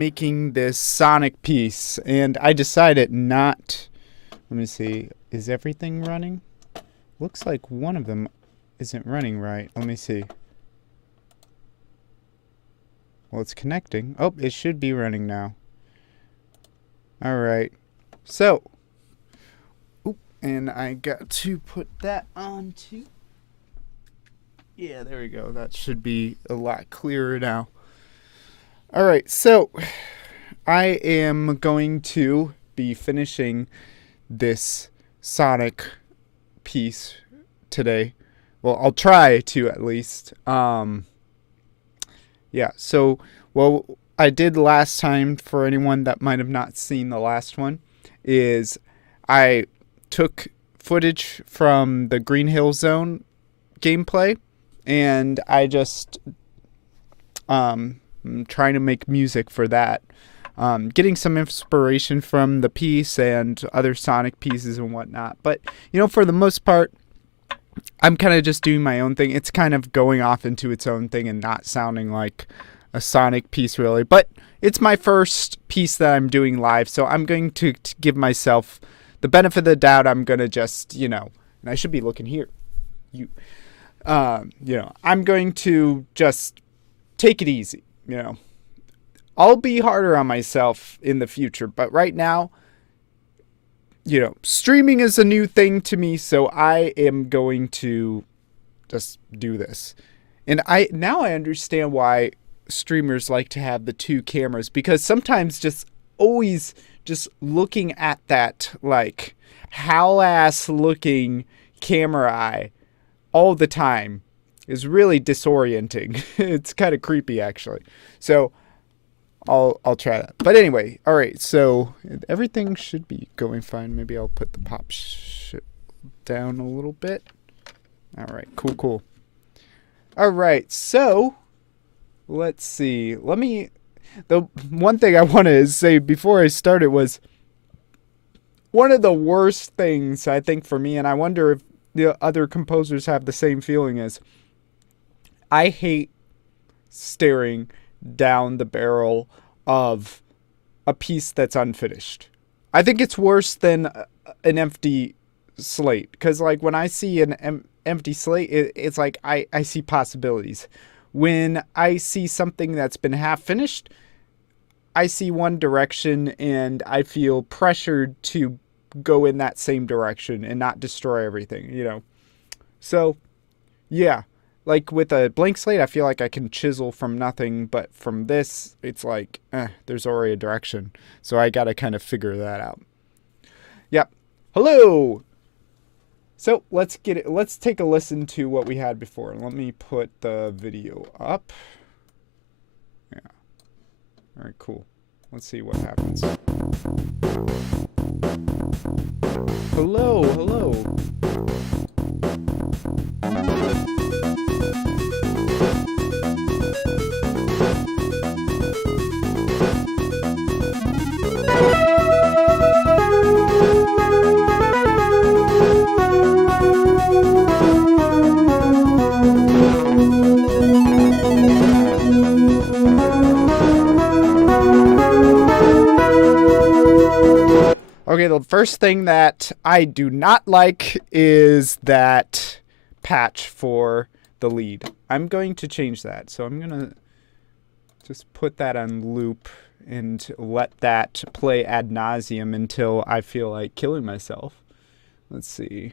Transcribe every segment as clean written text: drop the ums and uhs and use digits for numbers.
making this Sonic piece, and I decided not. Let me see. Is everything running? Looks like one of them isn't running right. Let me see. Well, it's connecting. Oh, it should be running now. Alright. So. Oop, and I got to put that on too. Yeah, there we go. That should be a lot clearer now. Alright, so I am going to be finishing this Sonic piece today. Well, I'll try to at least. Yeah, so, well, I did last time, for anyone that might have not seen the last one, is I took footage from the Green Hill Zone gameplay, and I just, I'm trying to make music for that. Getting some inspiration from the piece and other Sonic pieces and whatnot. But, for the most part, I'm kind of just doing my own thing. It's kind of going off into its own thing and not sounding like a Sonic piece, really. But it's my first piece that I'm doing live, so I'm going to give myself the benefit of the doubt. I'm going to just, and I should be looking here. I'm going to just take it easy, I'll be harder on myself in the future, but right now, streaming is a new thing to me, so I am going to just do this. And I understand why streamers like to have the two cameras, because sometimes just always just looking at that like howl-ass looking camera eye all the time is really disorienting. It's kind of creepy, actually. So I'll try that. But anyway, all right. So everything should be going fine. Maybe I'll put the pop down a little bit. All right. Cool. All right. So let's see. The one thing I want to say before I started was one of the worst things, I think, for me, and I wonder if the other composers have the same feeling, is I hate staring down the barrel of a piece that's unfinished. I think it's worse than an empty slate, because like when I see an empty slate, it's like I see possibilities. When I see something that's been half finished, I see one direction and I feel pressured to go in that same direction and not destroy everything, So, yeah. Like with a blank slate, I feel like I can chisel from nothing, but from this, it's like, there's already a direction. So I gotta kind of figure that out. Yep. Hello! So let's take a listen to what we had before. Let me put the video up. Yeah. Alright, cool. Let's see what happens. Hello. Okay, the first thing that I do not like is that patch for the lead. I'm going to change that. So I'm going to just put that on loop and let that play ad nauseum until I feel like killing myself. Let's see.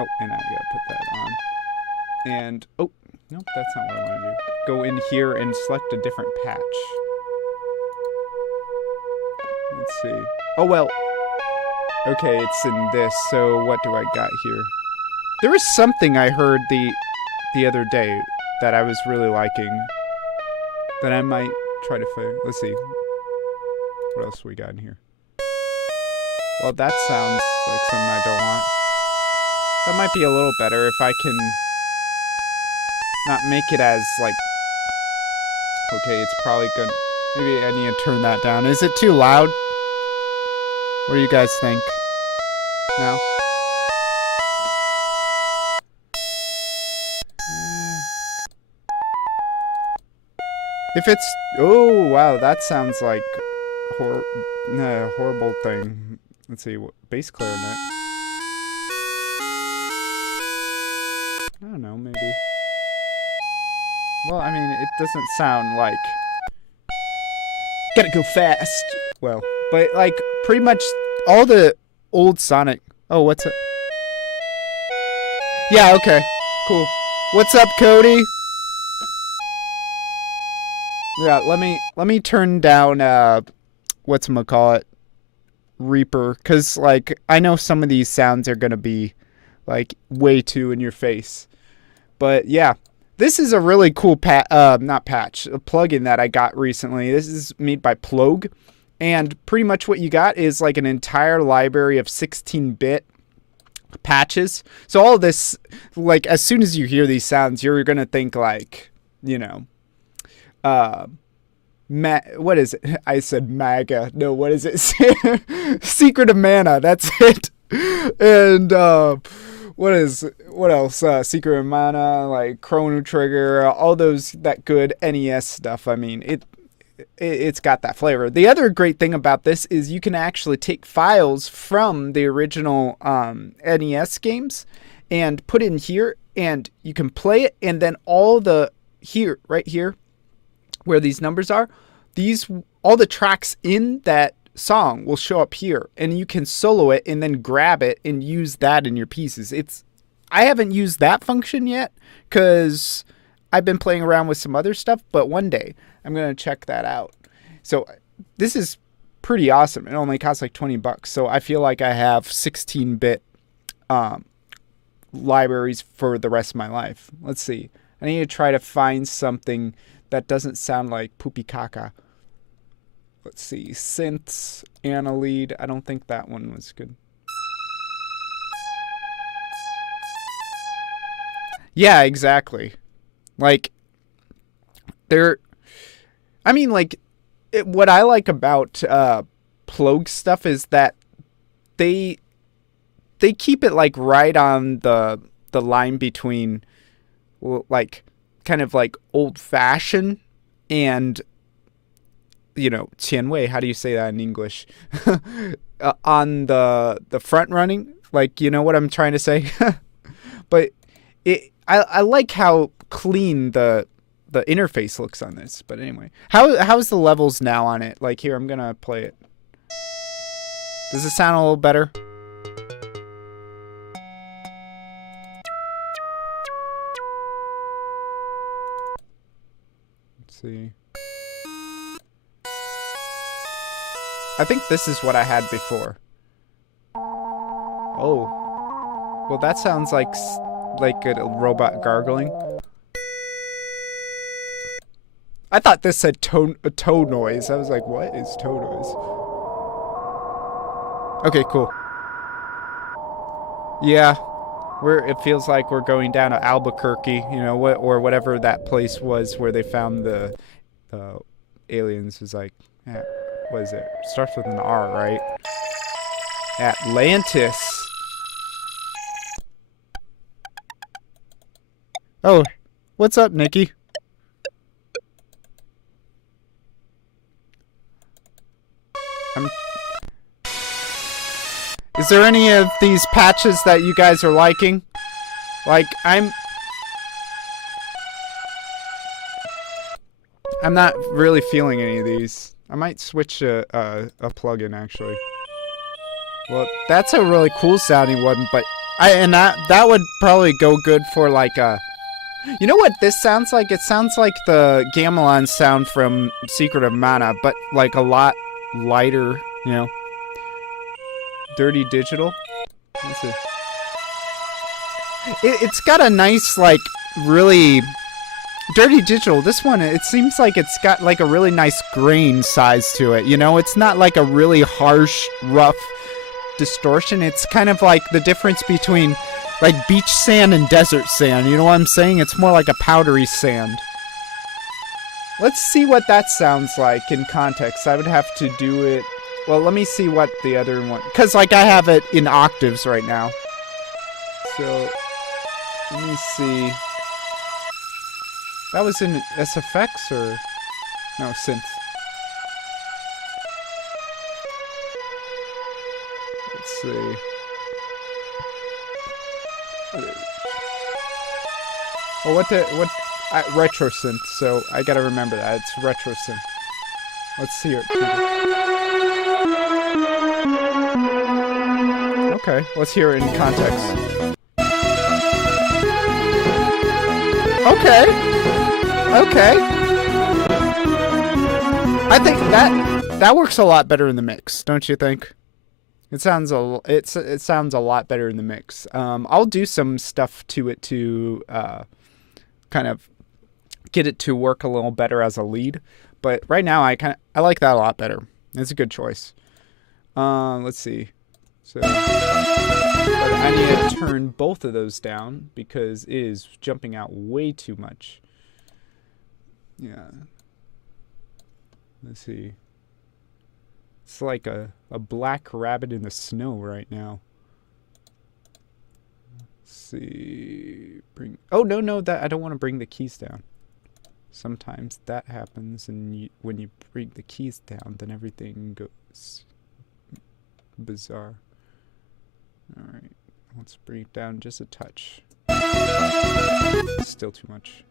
Oh, and I gotta put that on. And, oh, nope, that's not what I want to do. Go in here and select a different patch. Let's see. Oh, well. Okay, it's in this, so what do I got here? There was something I heard the other day that I was really liking that I might try to find. Let's see. What else we got in here? Well, that sounds like something I don't want. That might be a little better if I can not make it as, like... Okay, it's probably gonna... Maybe I need to turn that down. Is it too loud? What do you guys think? No? If it's... Oh, wow, that sounds like horrible thing. Let's see, bass clarinet. I don't know, maybe. Well, I mean, it doesn't sound like... Gotta go fast. Well, but like, pretty much all the old Sonic... Oh, what's it? Yeah, okay. Cool. What's up, Cody? Yeah, let me turn down whatchamacallit, Reaper, cuz like I know some of these sounds are going to be like way too in your face. But yeah, this is a really cool not patch, a plugin that I got recently. This is made by Plogue, and pretty much what you got is like an entire library of 16-bit patches. So all of this, like, as soon as you hear these sounds, you're going to think like, you know, what is it? I said MAGA. No, what is it? Secret of Mana. That's it. And what else? Secret of Mana, like Chrono Trigger, all those, that good NES stuff. I mean, it's got that flavor. The other great thing about this is you can actually take files from the original NES games and put it in here, and you can play it, and then all the right here where these numbers are, all the tracks in that song will show up here, and you can solo it and then grab it and use that in your pieces. I haven't used that function yet because I've been playing around with some other stuff, but one day I'm going to check that out. So this is pretty awesome. It only costs like $20, so I feel like I have 16-bit libraries for the rest of my life. Let's see. I need to try to find something that doesn't sound like poopy caca. Let's see. Synths, Annalead. I don't think that one was good. Yeah, exactly. Like, what I like about Plogue stuff is that they keep it like right on the line between like kind of like old fashioned and, you know, Tianwei, how do you say that in English? On the front running, like, you know what I'm trying to say? But I like how clean the interface looks on this. But anyway, how's the levels now on it? Like, here, I'm gonna play it. Does it sound a little better? Let's see. I think this is what I had before. Oh. Well, that sounds like a robot gargling. I thought this said a toe noise. I was like, what is toe noise? Okay, cool. Yeah. It feels like we're going down to Albuquerque, you know, or whatever that place was where they found the aliens. Is like, yeah, what is it? Starts with an R, right? Atlantis. Oh, what's up, Nikki? Is there any of these patches that you guys are liking? Like, I'm not really feeling any of these. I might switch a plugin, actually. Well, that's a really cool sounding one, but that would probably go good for like a... You know what this sounds like? It sounds like the Gamelan sound from Secret of Mana, but like a lot lighter, you know. Dirty Digital. Let's see. It's got a nice, like, really... Dirty Digital, this one, it seems like it's got like a really nice grain size to it, you know? It's not like a really harsh, rough distortion. It's kind of like the difference between like beach sand and desert sand, you know what I'm saying? It's more like a powdery sand. Let's see what that sounds like in context. I would have to do it... Well, let me see what the other one... Because, like, I have it in octaves right now. So, let me see. That was in SFX, or... No, synth. Let's see. Oh, what? Retro synth. So I gotta remember that it's retro synth. Let's hear it. Okay, let's hear it in context. Okay. I think that works a lot better in the mix, don't you think? It sounds a lot better in the mix. I'll do some stuff to it to kind of get it to work a little better as a lead, but right now I like that a lot better. It's a good choice. Let's see. So but I need to turn both of those down because it is jumping out way too much. Yeah. Let's see. It's like a black rabbit in the snow right now. Let's see. Oh, no, that I don't want to bring the keys down. Sometimes that happens, and when you bring the keys down, then everything goes bizarre. Alright, let's bring it down just a touch. Still too much.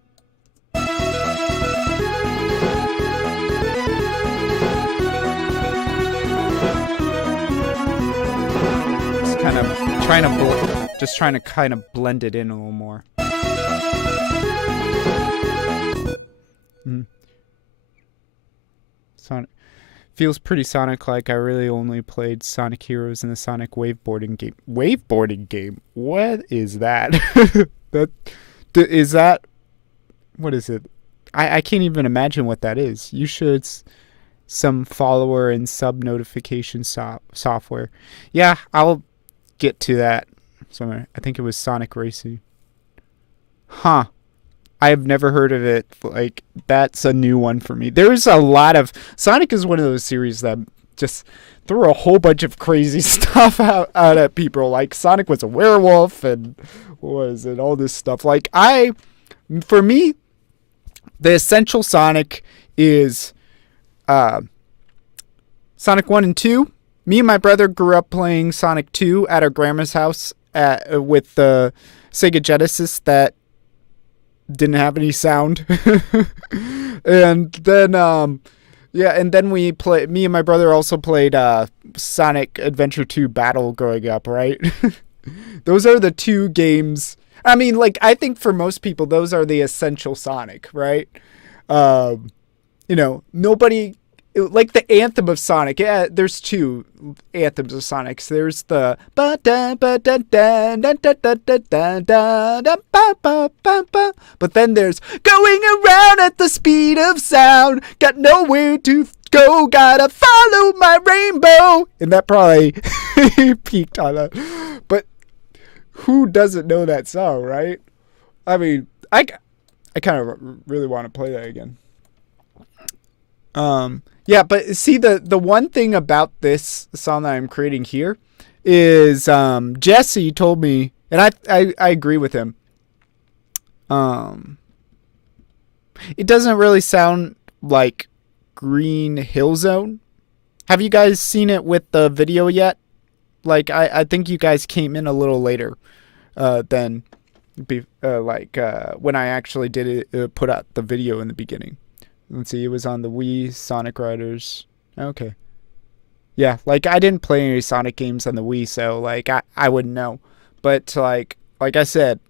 Just trying to kind of blend it in a little more. Sonic feels pretty Sonic-like. I really only played Sonic Heroes in the Sonic Waveboarding game. Waveboarding game? What is that? Is that? What is it? I can't even imagine what that is. You should some follower and sub notification software. Yeah, I'll get to that. So I think it was Sonic Racing. Huh. I've never heard of it. Like, that's a new one for me. There's a lot of... Sonic is one of those series that just throw a whole bunch of crazy stuff out at people. Like, Sonic was a werewolf and all this stuff. Like, for me, the essential Sonic is Sonic 1 and 2. Me and my brother grew up playing Sonic 2 at our grandma's house with the Sega Genesis that didn't have any sound. And then me and my brother also played Sonic Adventure 2 Battle growing up, right? Those are the two games. I mean, like, I think for most people those are the essential Sonic, right? Nobody like the anthem of Sonic. Yeah, there's two anthems of Sonic. There's the but then there's going around at the speed of sound. Got nowhere to go. Gotta follow my rainbow. And that probably peaked on that. But who doesn't know that song, right? I mean, I kind of really want to play that again. Yeah, but see, the one thing about this song that I'm creating here is Jesse told me, and I agree with him. It doesn't really sound like Green Hill Zone. Have you guys seen it with the video yet? Like, I think you guys came in a little later than when I actually did it, put out the video in the beginning. Let's see, it was on the Wii, Sonic Riders. Okay. Yeah, like, I didn't play any Sonic games on the Wii, so, like, I wouldn't know. But, like I said,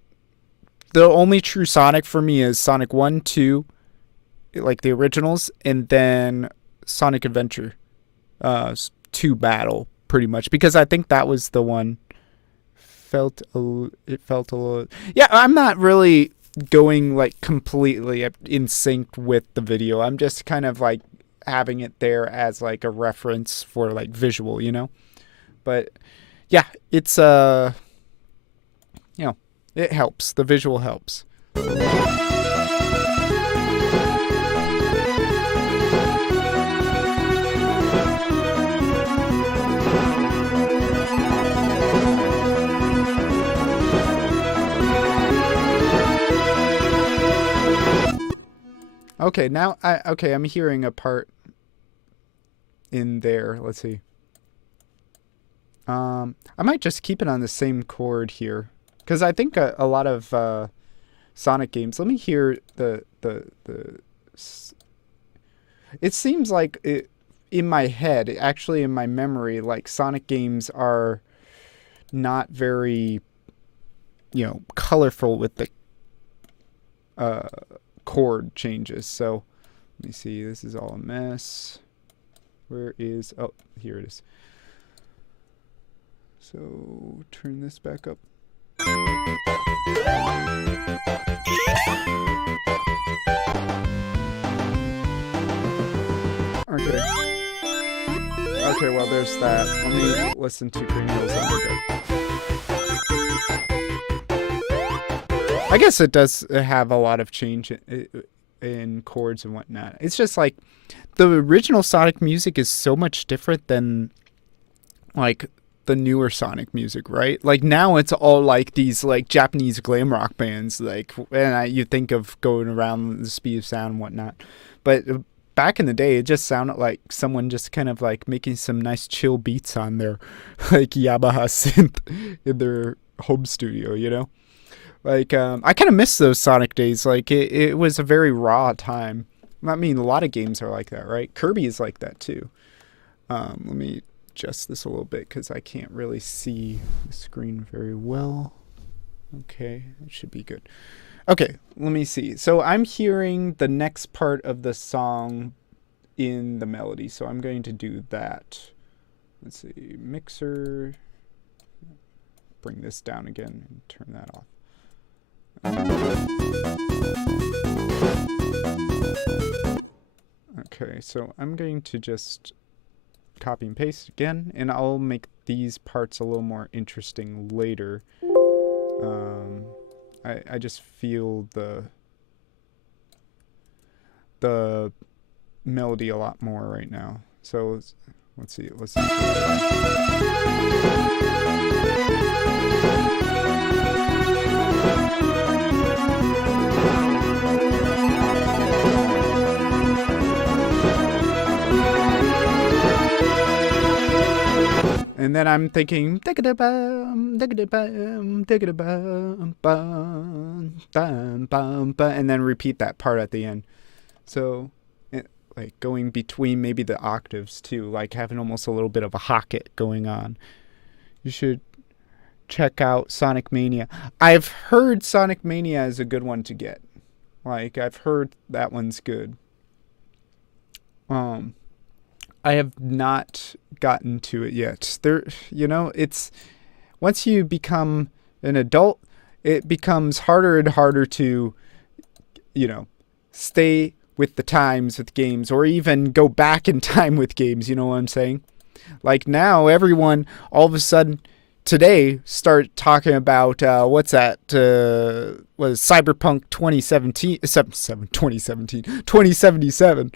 the only true Sonic for me is Sonic 1, 2, like, the originals, and then Sonic Adventure 2 Battle, pretty much. Because I think that was the one it felt a little... Yeah, I'm not really going like completely in sync with the video. I'm just kind of like having it there as like a reference for like visual, you know. But yeah, it's it helps. The visual helps. Okay, now I'm hearing a part in there. Let's see. I might just keep it on the same chord here, because I think a lot of Sonic games. Let me hear the. It seems like in my head, actually in my memory, like Sonic games are not very, colorful with the chord changes. So let me see. This is all a mess. Where is? Oh, here it is. So turn this back up. Okay. Okay, well, there's that. Let me listen to Green Hills Underground. I guess it does have a lot of change in chords and whatnot. It's just like the original Sonic music is so much different than like the newer Sonic music, right? Like now it's all like these like Japanese glam rock bands, like, and you think of going around the speed of sound and whatnot, but back in the day it just sounded like someone just kind of like making some nice chill beats on their like Yamaha synth in their home studio, Like I kind of miss those Sonic days. Like it was a very raw time. I mean, a lot of games are like that, right? Kirby is like that too. Let me adjust this a little bit because I can't really see the screen very well. Okay, it should be good. Okay, let me see. So I'm hearing the next part of the song in the melody, so I'm going to do that. Let's see, mixer. Bring this down again and turn that off. Okay, so I'm going to just copy and paste again, and I'll make these parts a little more interesting later. I just feel the melody a lot more right now. So let's see. And then I'm thinking, and then repeat that part at the end. So, like going between maybe the octaves too, like having almost a little bit of a hocket going on. You should check out Sonic Mania. I've heard Sonic Mania is a good one to get. Like I've heard that one's good. I have not gotten to it yet. It's once you become an adult, it becomes harder and harder to, stay with the times with games or even go back in time with games. You know what I'm saying? Like now, everyone all of a sudden today start talking about what's that? Was Cyberpunk 2077?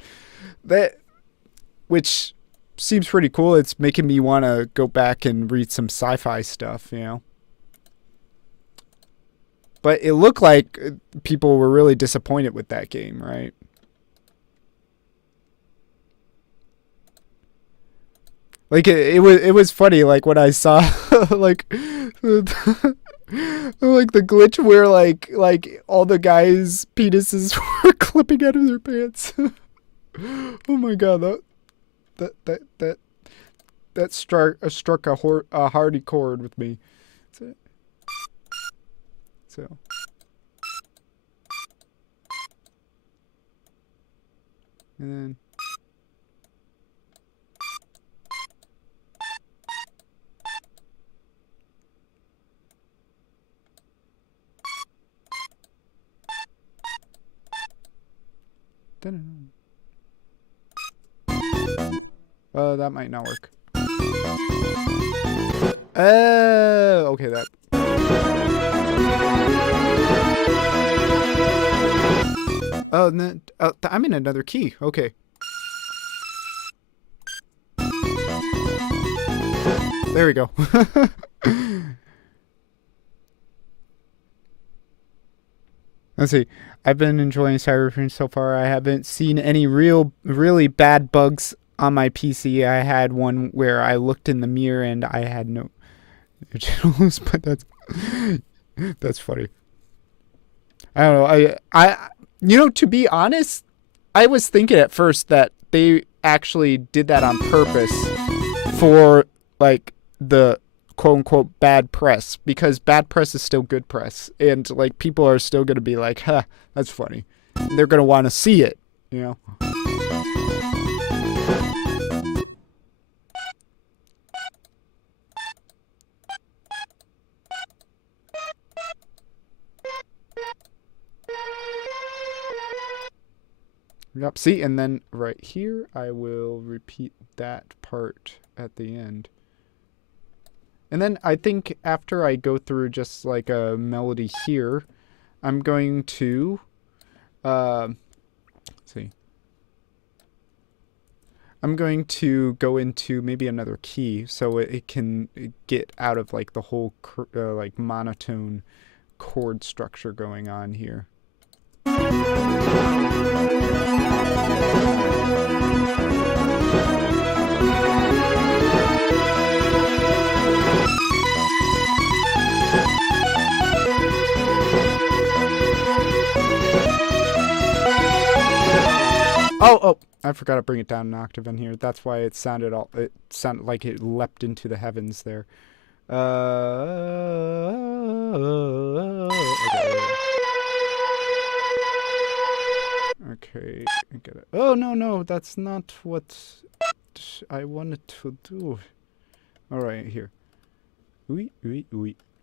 Which seems pretty cool. It's making me want to go back and read some sci-fi stuff, But it looked like people were really disappointed with that game, right? Like it was funny, like when I saw like like the glitch where like all the guys' penises were clipping out of their pants. Oh my god, that struck a hardy chord with me. So and then that might not work. Okay, that. Oh, no, I'm in another key. Okay. There we go. Let's see. I've been enjoying Cyberpunk so far. I haven't seen any really bad bugs on my PC. I had one where I looked in the mirror and I had no originals, but that's funny. I don't know. To be honest, I was thinking at first that they actually did that on purpose for like the quote unquote bad press, because bad press is still good press, and like people are still gonna be like, huh, that's funny. And they're gonna want to see it, you know. Yep. See, and then right here, I will repeat that part at the end. And then I think after I go through just like a melody here, I'm going to, let's see. I'm going to go into maybe another key so it can get out of like the whole like monotone chord structure going on here. Oh, I forgot to bring it down an octave in here. That's why it sounded like it leapt into the heavens there. Okay, I get it. Oh, no, that's not what I wanted to do. Alright, here. Oui.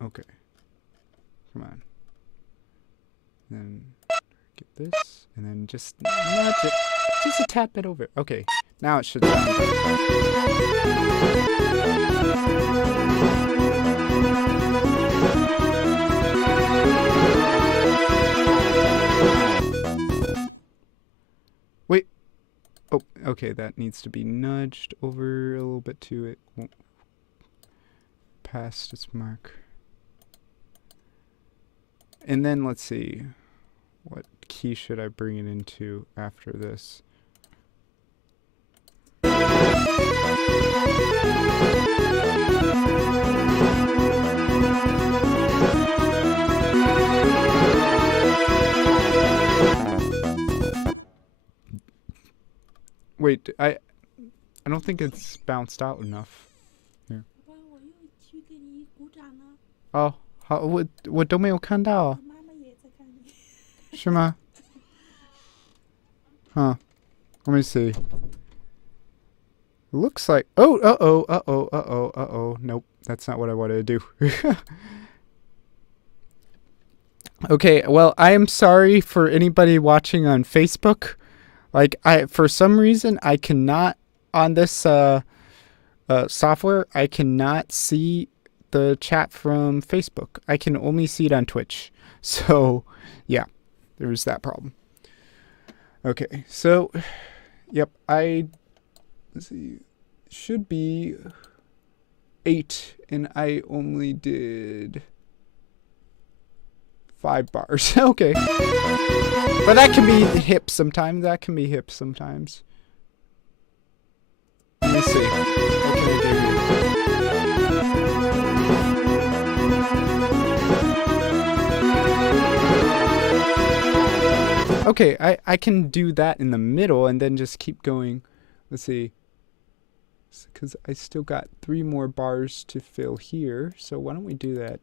Okay. Come on. Then get this, and then just nudge it. Just a tad bit over. Okay, now it should sound good. Wait. Oh, okay, that needs to be nudged over a little bit too. It won't pass its mark. And then let's see. What key should I bring it into after this? Wait, I don't think it's bounced out enough. Here. Oh, 我都没有看到。是吗? Huh. Let me see. Looks like... Oh, uh-oh. Nope, that's not what I wanted to do. Okay, well, I am sorry for anybody watching on Facebook. Like, for some reason, I cannot, on this software, I cannot see the chat from Facebook. I can only see it on Twitch. So, yeah, there's that problem. Okay, so, yep, let's see, should be 8, and I only did 5 bars. Okay. But that can be hip sometimes. Let me see. What can I do here? Okay, I can do that in the middle and then just keep going. Let's see. Because I still got 3 more bars to fill here. So why don't we do that?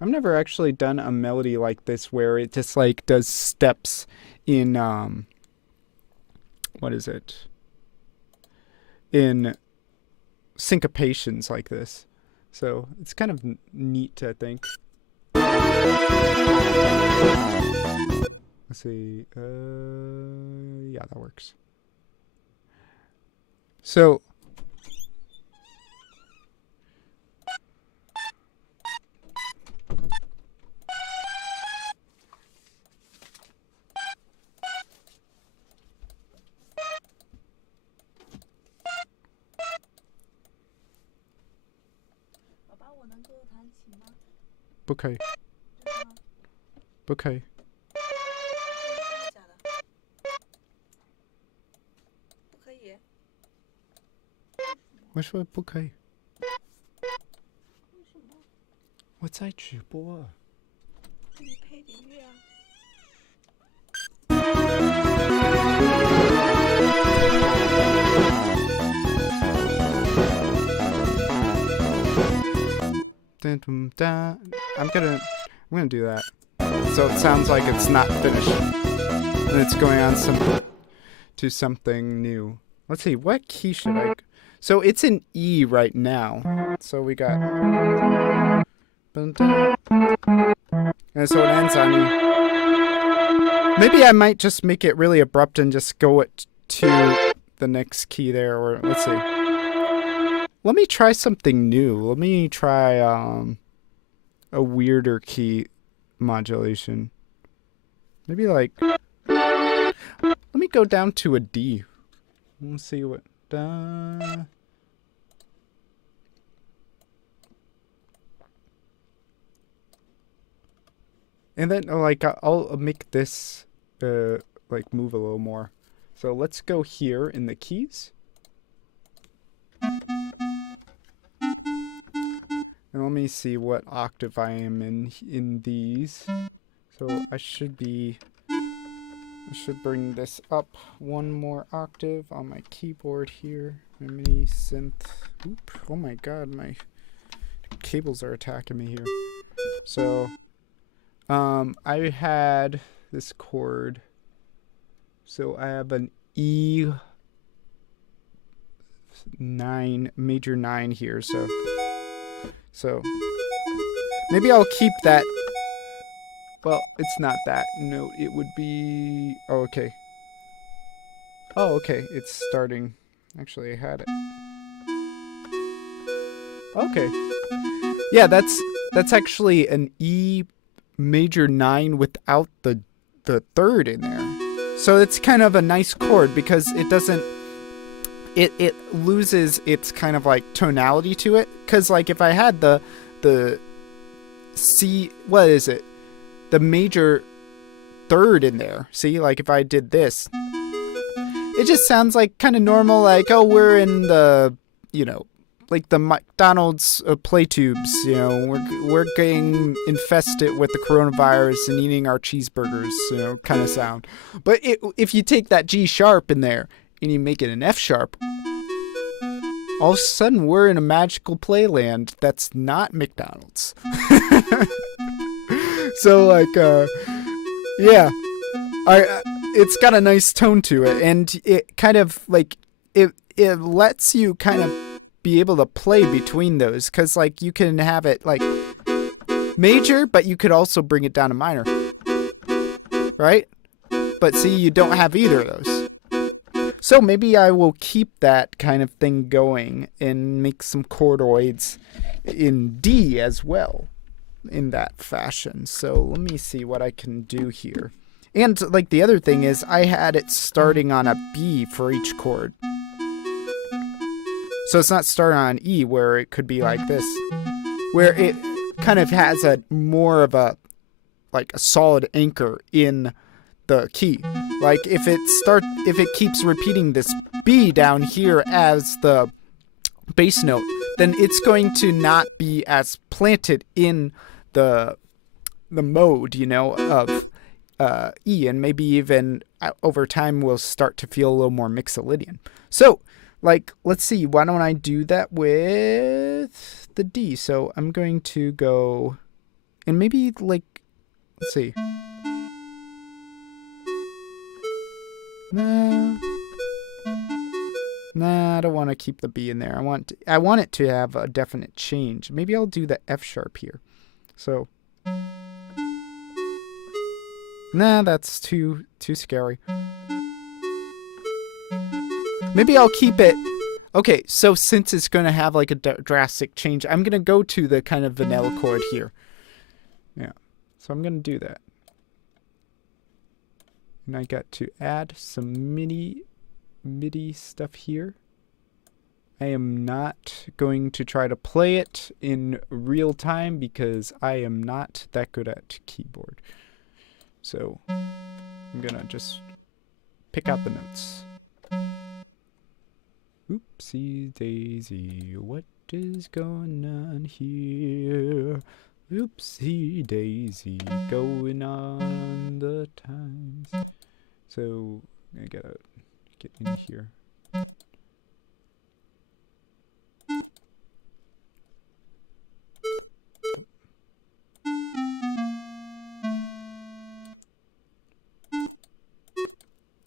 I've never actually done a melody like this where it just like does steps in what is it? In syncopations like this. So it's kind of neat, I think. Let's see. Yeah, that works. So 不可以，不可以。我说不可以。我在直播啊。给你配点乐啊。I'm gonna do that. So it sounds like it's not finished, and it's going on to something new. Let's see, what key should I? So it's in E right now. So we got, and so it ends on E. Maybe I might just make it really abrupt and just go it to the next key there, or let's see. Let me try something new. Let me try a weirder key modulation. Maybe like, let me go down to a D. Let's see what. And then like I'll make this like move a little more. So let's go here in the keys. And let me see what octave I am in these. So I should bring this up one more octave on my keyboard here. My mini synth. Oop, oh my god, my cables are attacking me here. So I had this chord. So I have an E9, major 9 here, so maybe I'll keep that. Well, it's not that note. It would be. Oh, okay. Oh, okay. It's starting. Actually, I had it. Okay. Yeah, that's actually an E major 9 without the third in there. So it's kind of a nice chord because it doesn't. It loses its kind of like tonality to it, because like if I had the C, what is it, the major third in there, see, like if I did this, it just sounds like kind of normal, like, oh, we're in the, you know, like the McDonald's play tubes, you know, we're getting infested with the coronavirus and eating our cheeseburgers, you know, kind of sound. But if you take that G sharp in there and you make it an F sharp, all of a sudden we're in a magical playland that's not McDonald's. So like, yeah, it's got a nice tone to it, and it kind of like it lets you kind of be able to play between those, because like you can have it like major, but you could also bring it down to minor, right? But see, you don't have either of those. So maybe I will keep that kind of thing going and make some chordoids in D as well in that fashion. So let me see what I can do here. And like the other thing is I had it starting on a B for each chord. So it's not starting on E where it could be like this, where it kind of has a more of a like a solid anchor in the key. Like if it keeps repeating this B down here as the bass note, then it's going to not be as planted in the mode, you know, of E, and maybe even over time we'll start to feel a little more Mixolydian. So like, let's see, why don't I do that with the D? So I'm going to go and maybe like, let's see. Nah, I don't want to keep the B in there. I want it to have a definite change. Maybe I'll do the F sharp here. So, nah, that's too scary. Maybe I'll keep it. Okay, so since it's going to have like a drastic change, I'm going to go to the kind of vanilla chord here. Yeah, so I'm going to do that. And I got to add some MIDI stuff here. I am not going to try to play it in real time because I am not that good at keyboard. So I'm gonna just pick out the notes. Oopsie daisy, what is going on here? Oopsie daisy, going on the times. So I gotta get in here.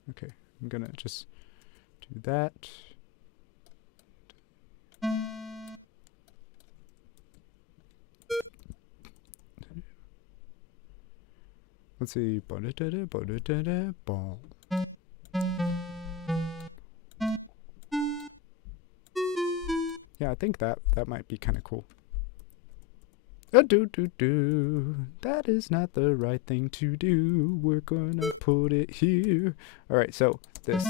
Okay, I'm gonna just do that. Let's see. Yeah, I think that might be kind of cool. That is not the right thing to do. We're gonna put it here. All right, so this.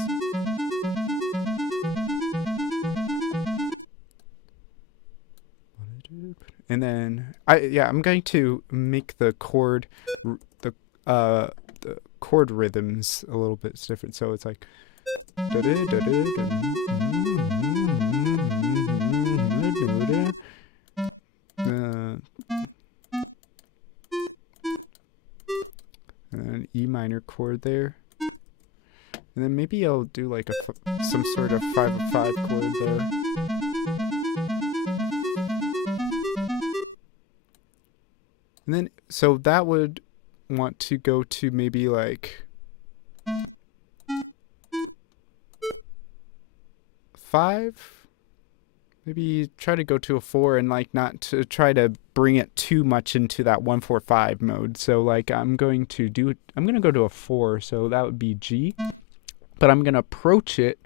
And then I'm going to make the chord rhythms a little bit different. So it's like and an E minor chord there. And then maybe I'll do like some sort of 5/5 chord there. And then, so that would want to go to maybe like 5. Maybe try to go to a 4 and like not to try to bring it too much into that 1/4/5 mode. So like I'm going to go to a 4. So that would be G, but I'm going to approach it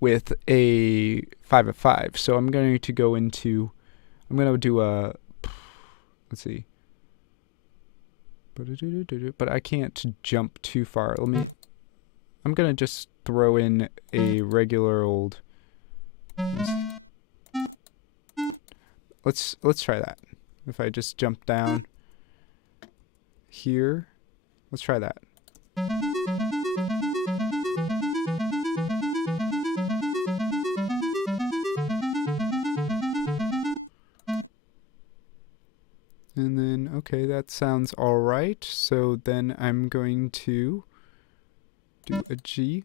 with a 5/5. So I'm going to go into, I'm going to do a, let's see. But I can't jump too far. I'm going to just throw in a regular old, let's try that. If I just jump down here, let's try that. And then, okay, that sounds all right. So then I'm going to do a G.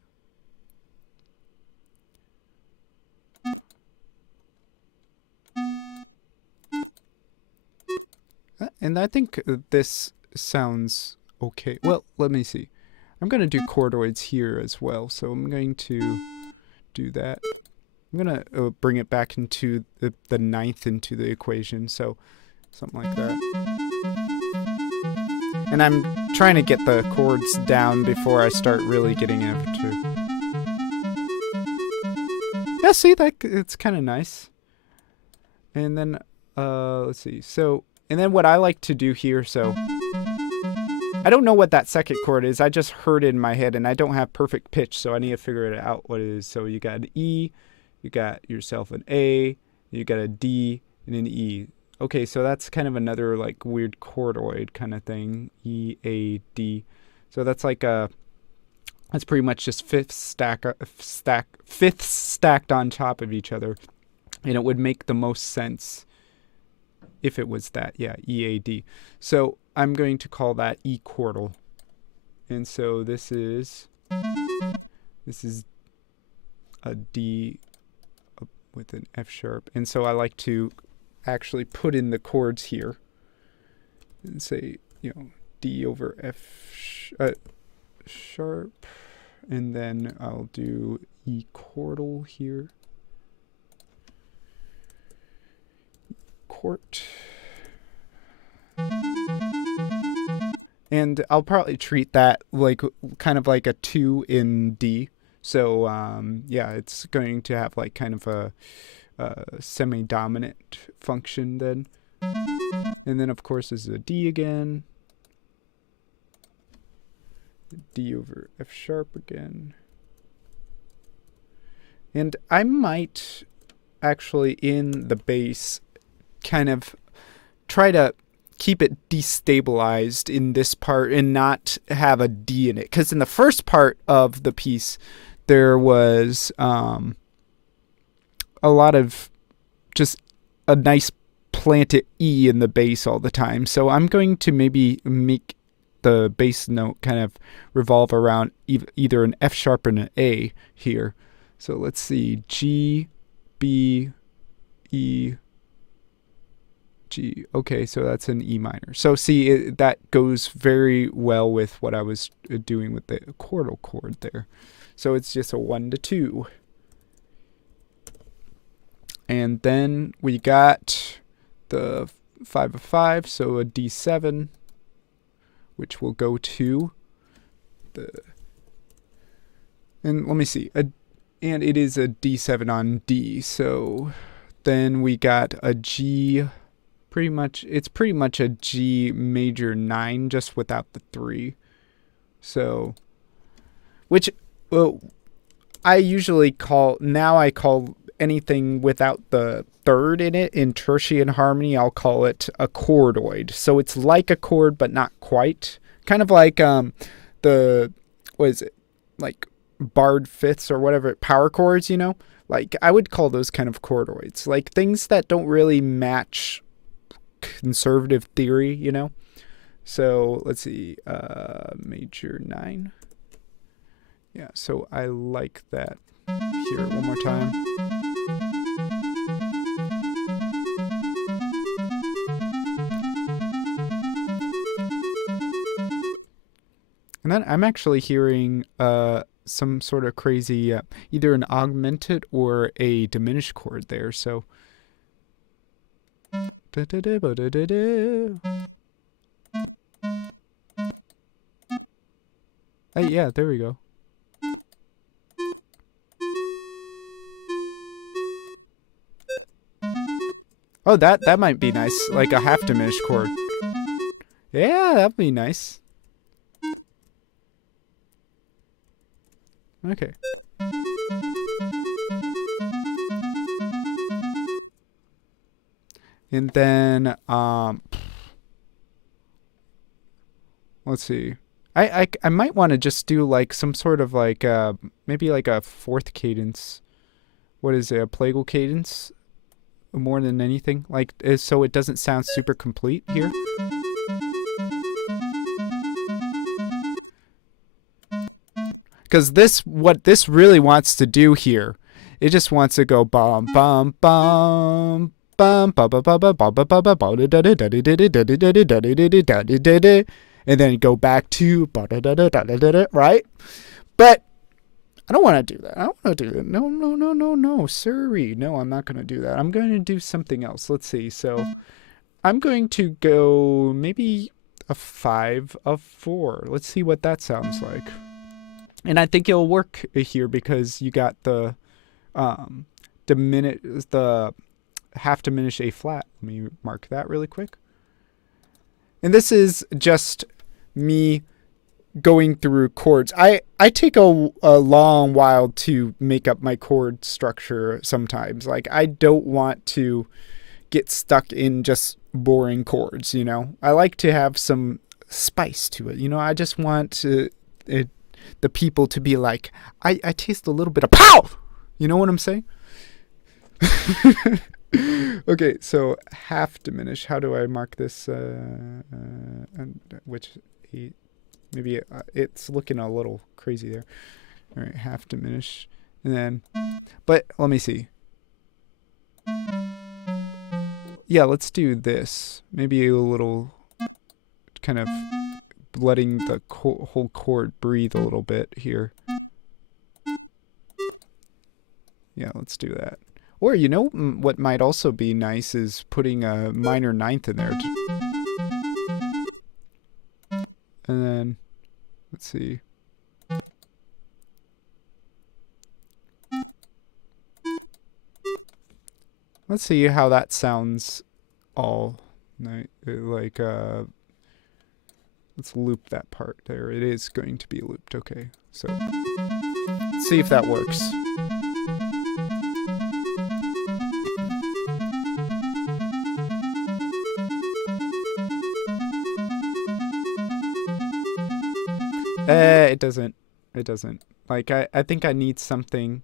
And I think this sounds okay. Well, let me see. I'm going to do chordoids here as well. So I'm going to do that. I'm going to bring it back into the ninth into the equation. So something like that. And I'm trying to get the chords down before I start really getting into. Yeah, see, that it's kind of nice. And then, let's see. So, and then what I like to do here, so I don't know what that second chord is. I just heard it in my head, and I don't have perfect pitch, so I need to figure it out what it is. So you got an E, you got yourself an A, you got a D, and an E. Okay, so that's kind of another like weird chordoid kind of thing. E, A, D. So that's like that's pretty much just fifths stacked on top of each other. And it would make the most sense if it was that. Yeah, E, A, D. So I'm going to call that E chordal. And so this is a D with an F sharp. And so I like to actually put in the chords here and say, D over F sharp, and then I'll do E chordal here. Chord. And I'll probably treat that like kind of like a 2 in D. So yeah, it's going to have like kind of a semi-dominant function then. And then of course is a D again. D over F sharp again. And I might actually in the bass kind of try to keep it destabilized in this part and not have a D in it. Because in the first part of the piece, there was a lot of just a nice planted E in the bass all the time. So I'm going to maybe make the bass note kind of revolve around either an F sharp and an A here. So let's see, G, B, E, G. Okay, so that's an E minor. So see, that goes very well with what I was doing with the chordal chord there. So it's just a 1 to 2. And then we got the 5 of 5, so a D7, which will go to the, and let me see, and it is a D7 on D, so then we got a G, it's pretty much a G major 9, just without the 3, so, which, well, I call anything without the third in it in tertian harmony, I'll call it a chordoid. So it's like a chord, but not quite. Kind of like the, what is it? Like barred fifths or whatever, power chords, you know? Like I would call those kind of chordoids. Like things that don't really match conservative theory, you know? So let's see, major 9. Yeah, so I like that. Hear it one more time. And then I'm actually hearing some sort of crazy, either an augmented or a diminished chord there. So, yeah, there we go. Oh, that might be nice, like a half diminished chord. Yeah, that'd be nice. Okay. And then, let's see. I might want to just do like some sort of like, maybe like a fourth cadence. What is it, a plagal cadence? More than anything, like, so it doesn't sound super complete here. Because what this really wants to do here, it just wants to go bum bum bum bum ba ba ba ba ba ba ba ba and then go back to right? But I don't want to do that. I don't want to do that. No, sorry. No, I'm not going to do that. I'm going to do something else. Let's see. So I'm going to go maybe a 5 of 4. Let's see what that sounds like. And I think it'll work here because you got the the half diminished A flat. Let me mark that really quick. And this is just me going through chords. I take a long while to make up my chord structure sometimes. Like I don't want to get stuck in just boring chords, you know. I like to have some spice to it, you know. I just want the people to be like, I taste a little bit of pow! You know what I'm saying? Okay, so half diminish. How do I mark this? Which maybe it's looking a little crazy there. All right, half diminish, and then, but let me see. Yeah, let's do this. Maybe a little kind of letting the whole chord breathe a little bit here. Yeah, let's do that. Or, you know, what might also be nice is putting a minor 9th in there. And then, let's see. Let's see how that sounds all night. Like, let's loop that part there. It is going to be looped. Okay, so let's see if that works. It doesn't. It doesn't. Like, I think I need something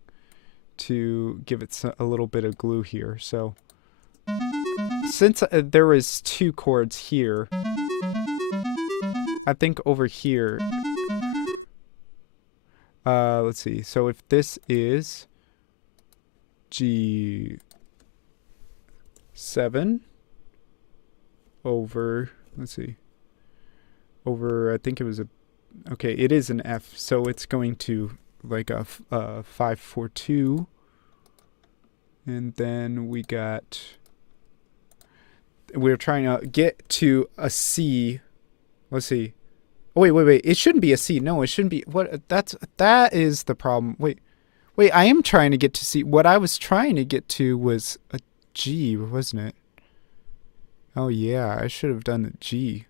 to give it a little bit of glue here. So, since there was 2 chords here, I think over here, let's see. So if this is G7 over, let's see, over, I think it was okay, it is an F, so it's going to like a 5-4-2, and then we're trying to get to a C. Let's see. Oh, wait. It shouldn't be a C. No, it shouldn't be. That is the problem. Wait. I am trying to get to C. What I was trying to get to was a G, wasn't it? Oh yeah, I should have done the G.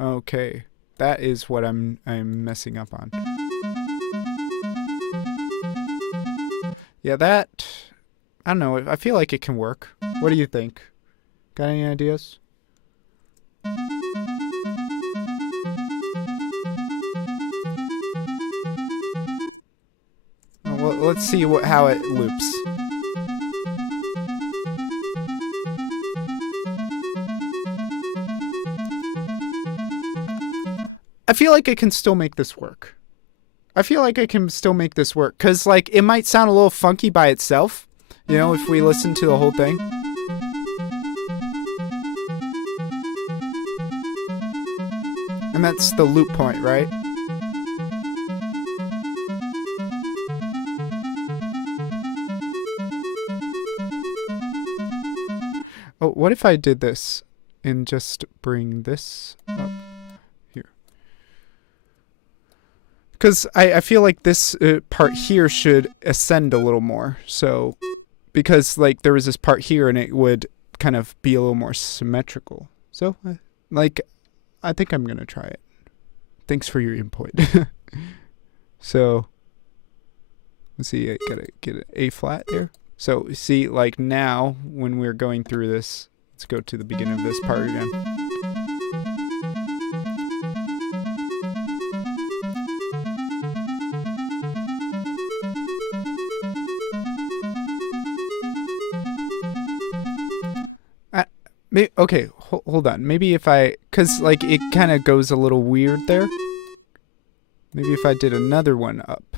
Okay, that is what I'm messing up on. Yeah, that, I don't know. I feel like it can work. What do you think? Got any ideas? Well, let's see how it loops. I feel like I can still make this work. Because, like, it might sound a little funky by itself, you know, if we listen to the whole thing. And that's the loop point, right? Oh, what if I did this and just bring this up here? Because I feel like this part here should ascend a little more. So, because like there was this part here and it would kind of be a little more symmetrical. So, like, I think I'm going to try it. Thanks for your input. So, let's see, I gotta get an A flat there. So, see, like now, when we're going through this, let's go to the beginning of this part again. Okay, hold on. Maybe if because like it kind of goes a little weird there. Maybe if I did another one up.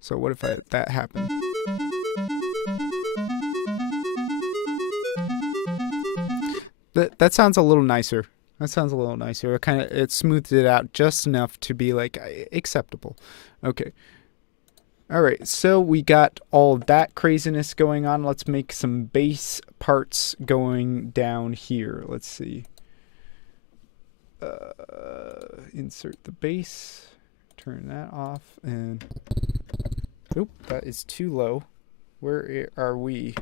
So what if that happened? That sounds a little nicer. It smoothed it out just enough to be like acceptable. Okay. All right, so we got all of that craziness going on. Let's make some bass parts going down here. Let's see. Insert the bass. Turn that off. And oop, that is too low. Where are we?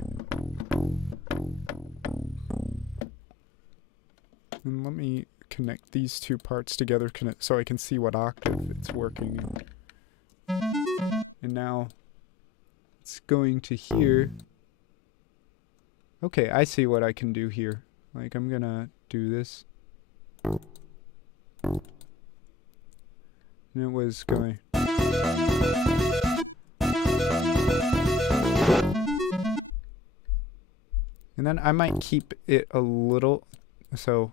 And let me connect these 2 parts together so I can see what octave it's working in. And now it's going to here. Okay, I see what I can do here. Like, I'm gonna do this. And it was going. And then I might keep it a little, so.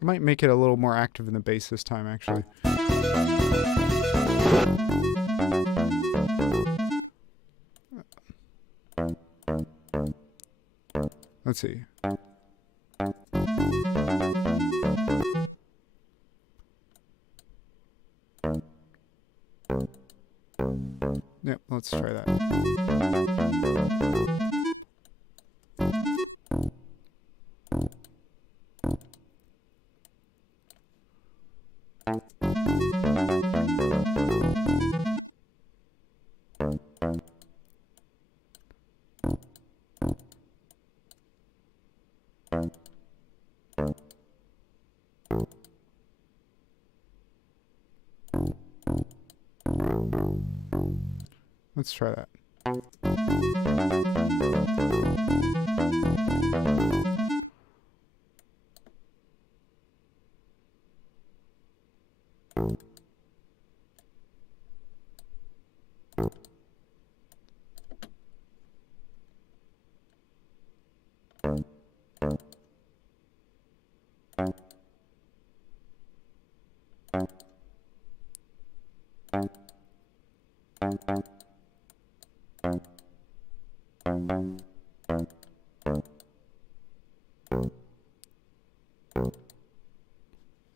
I might make it a little more active in the bass this time, actually. Let's see. Yep, let's try that. Let's try that.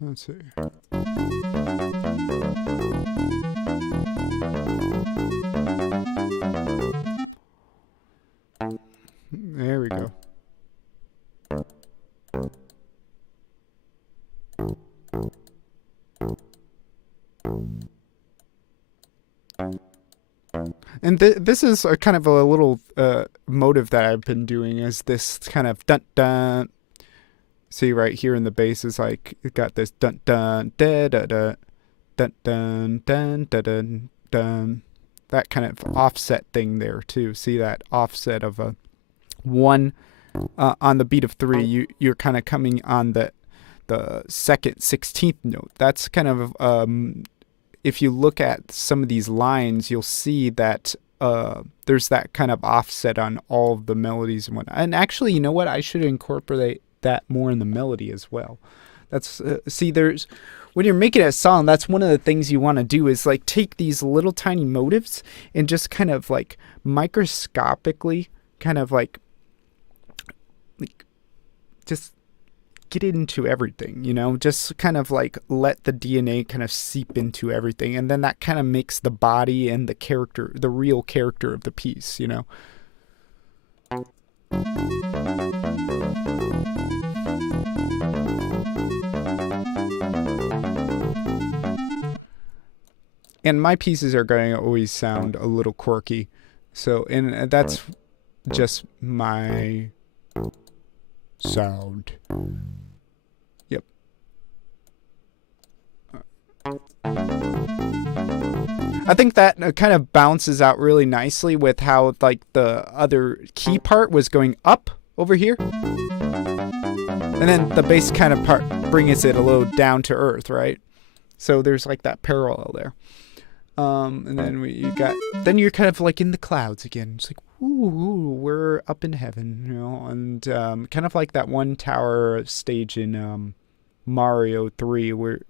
Let's see. There we go. And this is a kind of a little motive that I've been doing, is this kind of dun dun. See right here in the bass is like it got this dun dun da da da dun dun dun da dun dun. That kind of offset thing there too. See that offset of a 1 on the beat of 3. You're kind of coming on the second 16th note. That's kind of if you look at some of these lines, you'll see that there's that kind of offset on all of the melodies and whatnot. And actually, you know what? I should incorporate that more in the melody as well. That's see, there's when you're making a song, that's one of the things you want to do is like take these little tiny motives and just kind of like microscopically kind of like just get into everything, you know, just kind of like let the DNA kind of seep into everything, and then that kind of makes the body and the character, the real character of the piece, you know. And my pieces are going to always sound a little quirky, so, and that's just my sound. Yep. I think that kind of balances out really nicely with how like the other key part was going up over here, and then the bass kind of part brings it a little down to earth, right? So there's like that parallel there. And then then you're kind of like in the clouds again. It's like, ooh, we're up in heaven, you know, and kind of like that one tower stage in Mario 3 where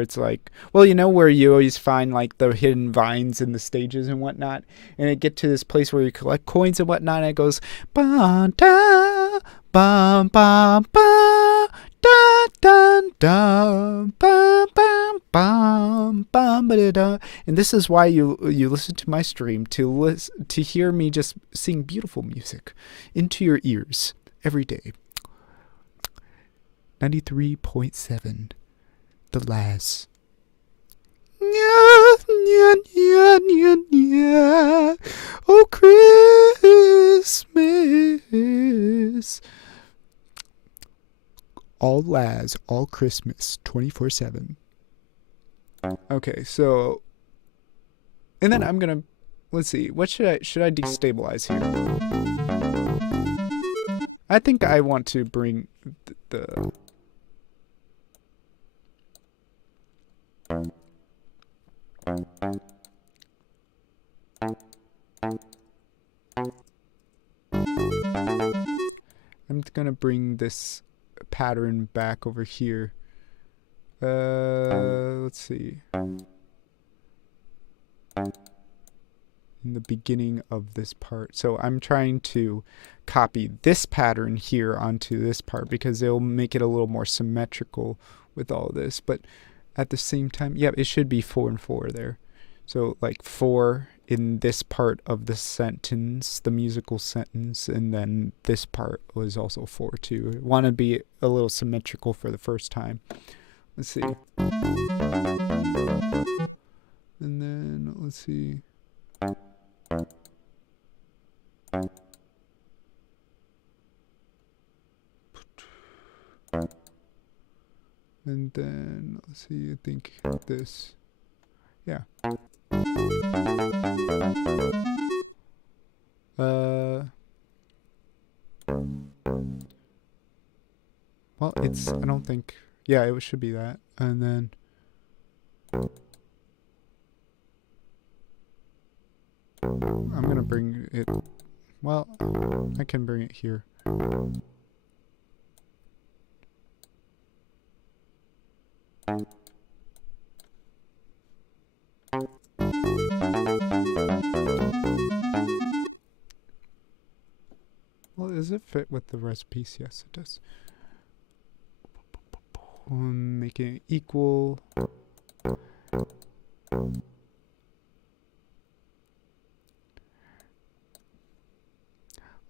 it's like, well, you know, where you always find like the hidden vines in the stages and whatnot, and it get to this place where you collect coins and whatnot, and it goes ba da ba ba ba da da da ba ba ba ba ba da. And this is why you listen to my stream, to hear me just sing beautiful music into your ears every day. 93.7 The Laz. Oh, Christmas. All Laz, all Christmas, 24/7. Okay, so, and then I'm gonna, let's see, what should I destabilize here? I think I want to bring the I'm gonna bring this pattern back over here. Let's see. In the beginning of this part. So I'm trying to copy this pattern here onto this part because it'll make it a little more symmetrical with all this. But at the same time, yeah, it should be 4 and 4 there. So like 4 in this part of the sentence, the musical sentence, and then this part was also 4 too. Want to be a little symmetrical for the first time. Let's see. And then let's see. And then let's see, I think this. Yeah. Well, I don't think, yeah, it should be that. And then, I'm gonna bring it, well, I can bring it here. Well, does it fit with the recipes? Yes, it does. Making it equal.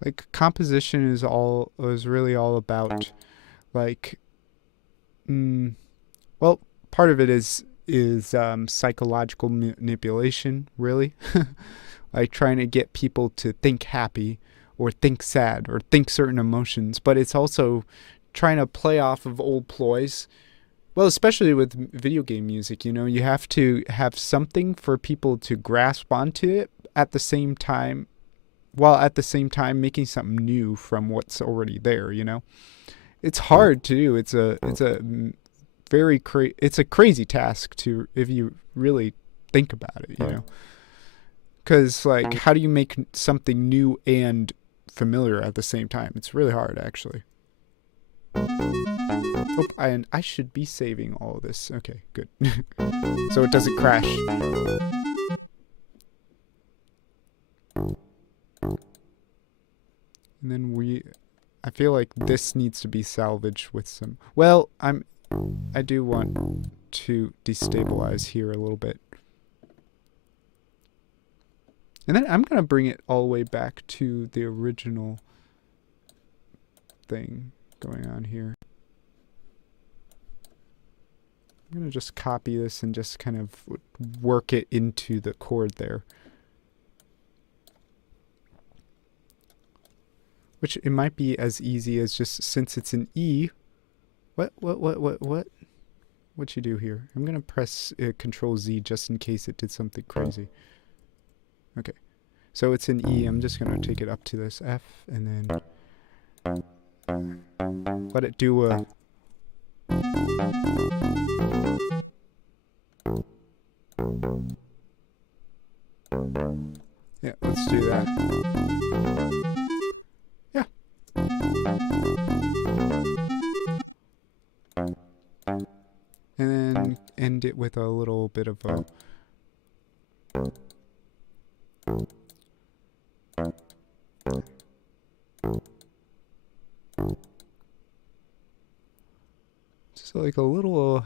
Like, composition is really all about, like, well, part of it is psychological manipulation, really. Like trying to get people to think happy or think sad or think certain emotions, but it's also trying to play off of old ploys. Well, especially with video game music, you know, you have to have something for people to grasp onto it at the same time, while at the same time making something new from what's already there, you know. It's hard to do. It's a crazy task to, if you really think about it, you know. Cuz like, how do you make something new and familiar at the same time? It's really hard, actually. Oh, I should be saving all of this. Okay, good. So it doesn't crash. And then I feel like this needs to be salvaged with some, well, I do want to destabilize here a little bit. And then I'm going to bring it all the way back to the original thing going on here. I'm going to just copy this and just kind of work it into the chord there. Which it might be as easy as just, since it's an E. What you do here? I'm going to press Control Z just in case it did something crazy. Okay. So it's an E. I'm just going to take it up to this F and then let it do a... Yeah, let's do that. Yeah. And then end it with a little bit of a... Just like a little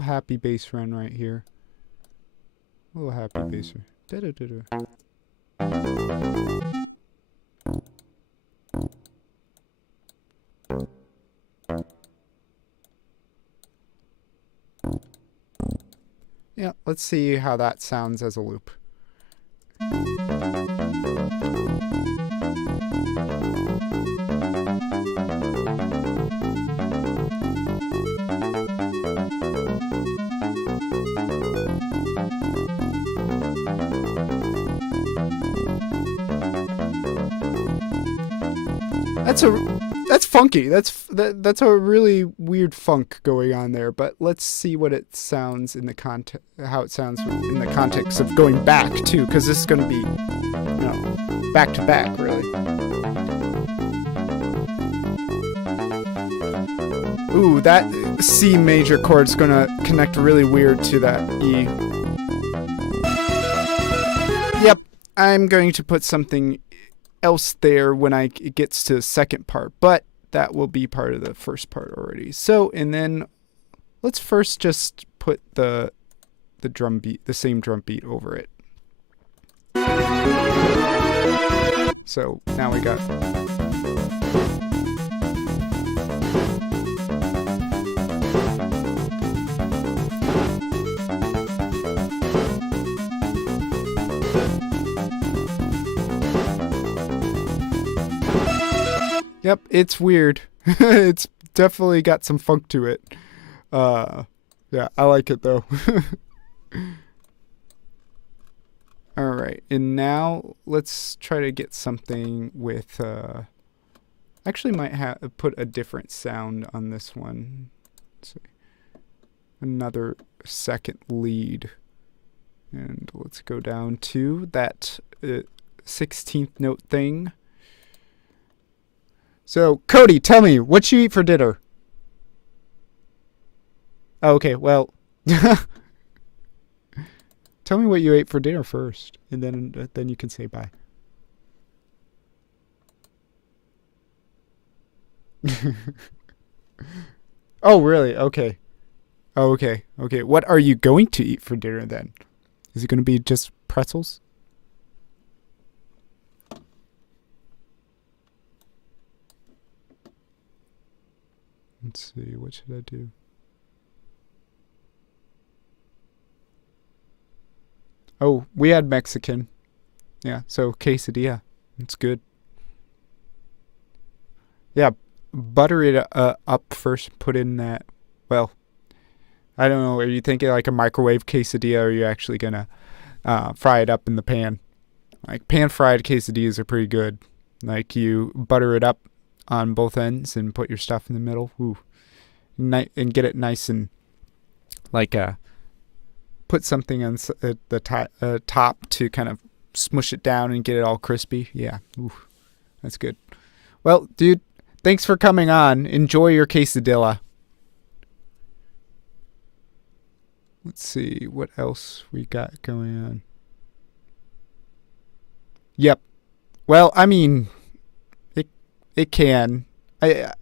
happy bass run right here. A little happy bass run. Da-da-da-da. Yeah, let's see how that sounds as a loop. That's funky. That's a really weird funk going on there. But let's see what it sounds in the how it sounds in the context of going back too, because this is going to be, you know, back to back really. Ooh, that C major chord's going to connect really weird to that E. Yep, I'm going to put something else there when it gets to the second part, but that will be part of the first part already. So, and then let's first just put the drum beat, the same drum beat over it. So now we got... Yep, it's weird. It's definitely got some funk to it. Yeah, I like it though. All right, and now let's try to get something with. Actually, might put a different sound on this one. Let's see. Another second lead, and let's go down to that 16th note thing. So, Cody, tell me, what you eat for dinner? Oh, okay, well, tell me what you ate for dinner first, and then you can say bye. Oh, really? Okay. Oh, okay. Okay. What are you going to eat for dinner then? Is it going to be just pretzels? Let's see. What should I do? Oh, we had Mexican. Yeah, so quesadilla. It's good. Yeah, butter it up first. Put in that. Well, I don't know. Are you thinking like a microwave quesadilla, or are you actually gonna fry it up in the pan? Like pan fried quesadillas are pretty good. Like you butter it up on both ends and put your stuff in the middle. Ooh, and get it nice and like put something on the top to kind of smush it down and get it all crispy. Yeah, ooh, that's good. Well, dude, thanks for coming on. Enjoy your quesadilla. Let's see what else we got going on. Yep. Well, I mean, it can. I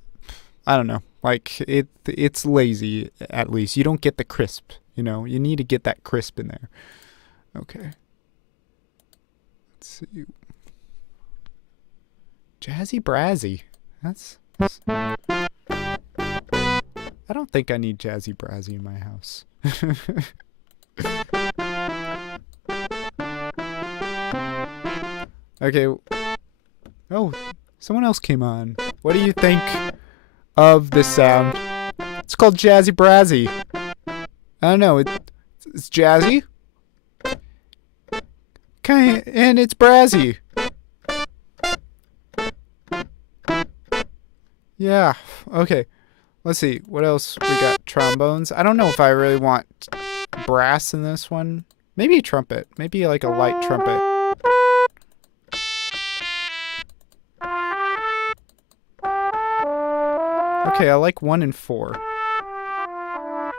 don't know. Like it's lazy at least. You don't get the crisp, you know. You need to get that crisp in there. Okay. Let's see. Jazzy Brazzy. That's I don't think I need Jazzy Brazzy in my house. Okay. Oh, someone else came on. What do you think of this sound? It's called Jazzy Brazzy. I don't know. It's jazzy. And it's Brazzy. Yeah. Okay. Let's see. What else we got? Trombones. I don't know if I really want brass in this one. Maybe a trumpet. Maybe like a light trumpet. Okay, I like 1 and 4.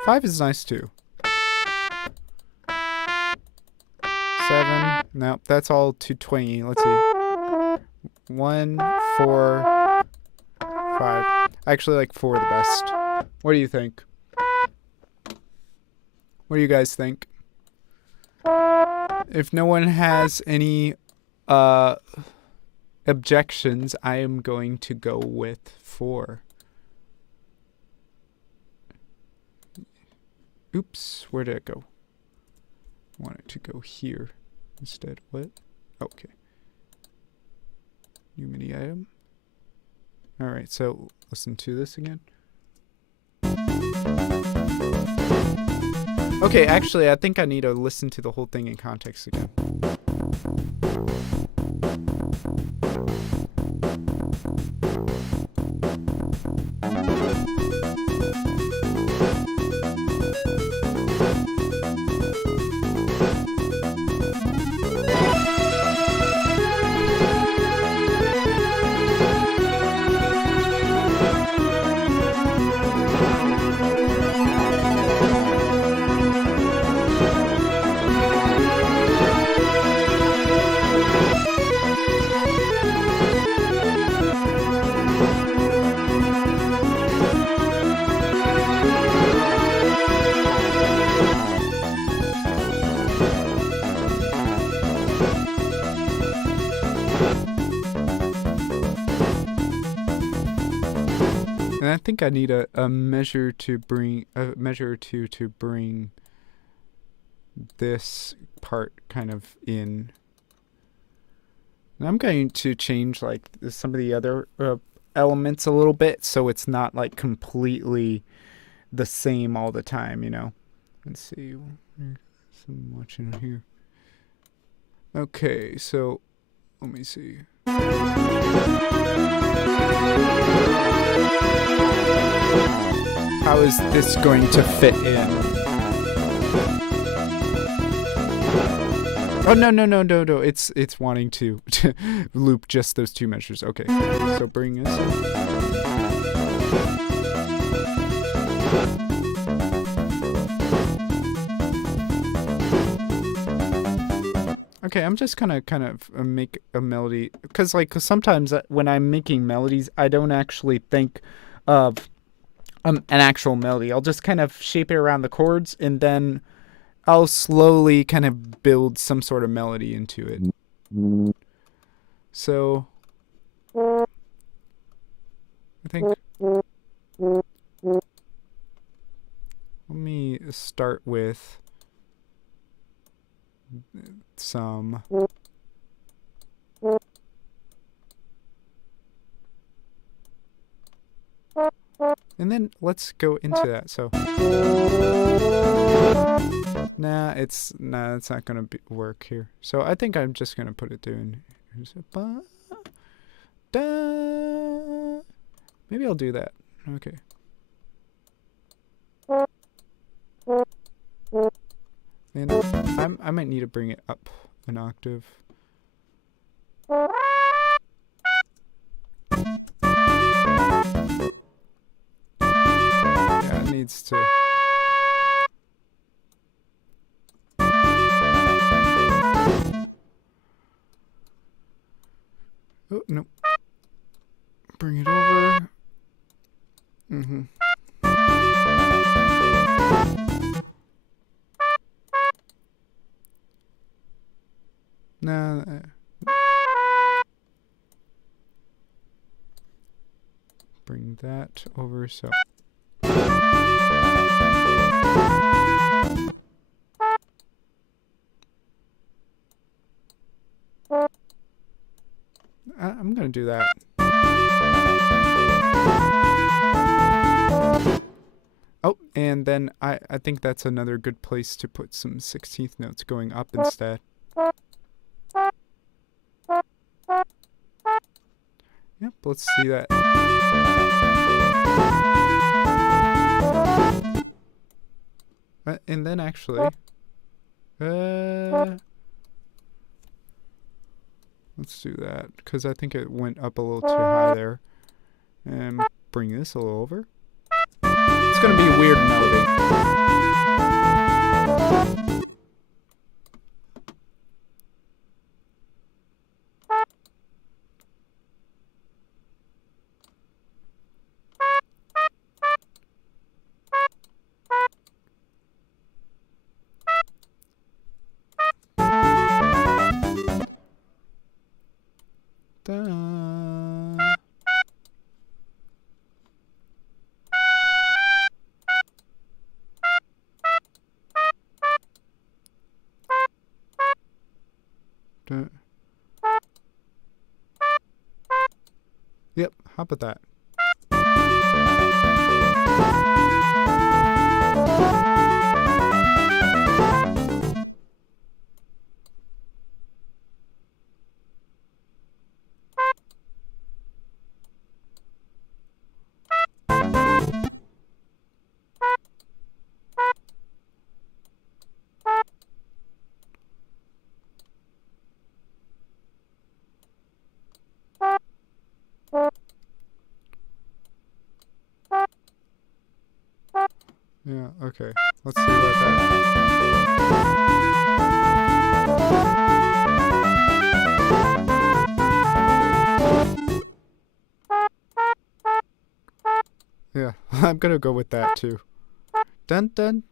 5 is nice too. 7. Nope, that's all too twangy. Let's see. 1, 4, 5. I actually like 4 the best. What do you think? What do you guys think? If no one has any objections, I am going to go with 4. Oops, where did it go? I want it to go here instead. What? Okay. New mini item. Alright, so listen to this again. Okay, actually, I think I need to listen to the whole thing in context again. And I think I need a measure to bring to bring this part kind of in. And I'm going to change like some of the other elements a little bit so it's not like completely the same all the time, you know. Let's see. Some watching here. Okay, so let me see. How is this going to fit in? Oh no! It's wanting to loop just those two measures. Okay, so bring this in. Okay, I'm just gonna kind of make a melody because cause sometimes when I'm making melodies, I don't actually think of an actual melody. I'll just kind of shape it around the chords, and then I'll slowly kind of build some sort of melody into it. So I think let me start with some. And then let's go into that. So nah, it's not gonna work here. So I think I'm just gonna put it doing. Maybe I'll do that. Okay. And I might need to bring it up an octave. Yeah, it needs to. Oh, no. Bring it over. Mm-hmm. Nah. Bring that over, so. I'm gonna do that. Oh, and then I think that's another good place to put some 16th notes going up instead. Yep, let's see that. And then actually, let's do that, because I think it went up a little too high there. And bring this a little over. It's going to be a weird melody. Yep, how about that? Yeah, okay. Let's see what that. Yeah, I'm gonna go with that too. Dun dun.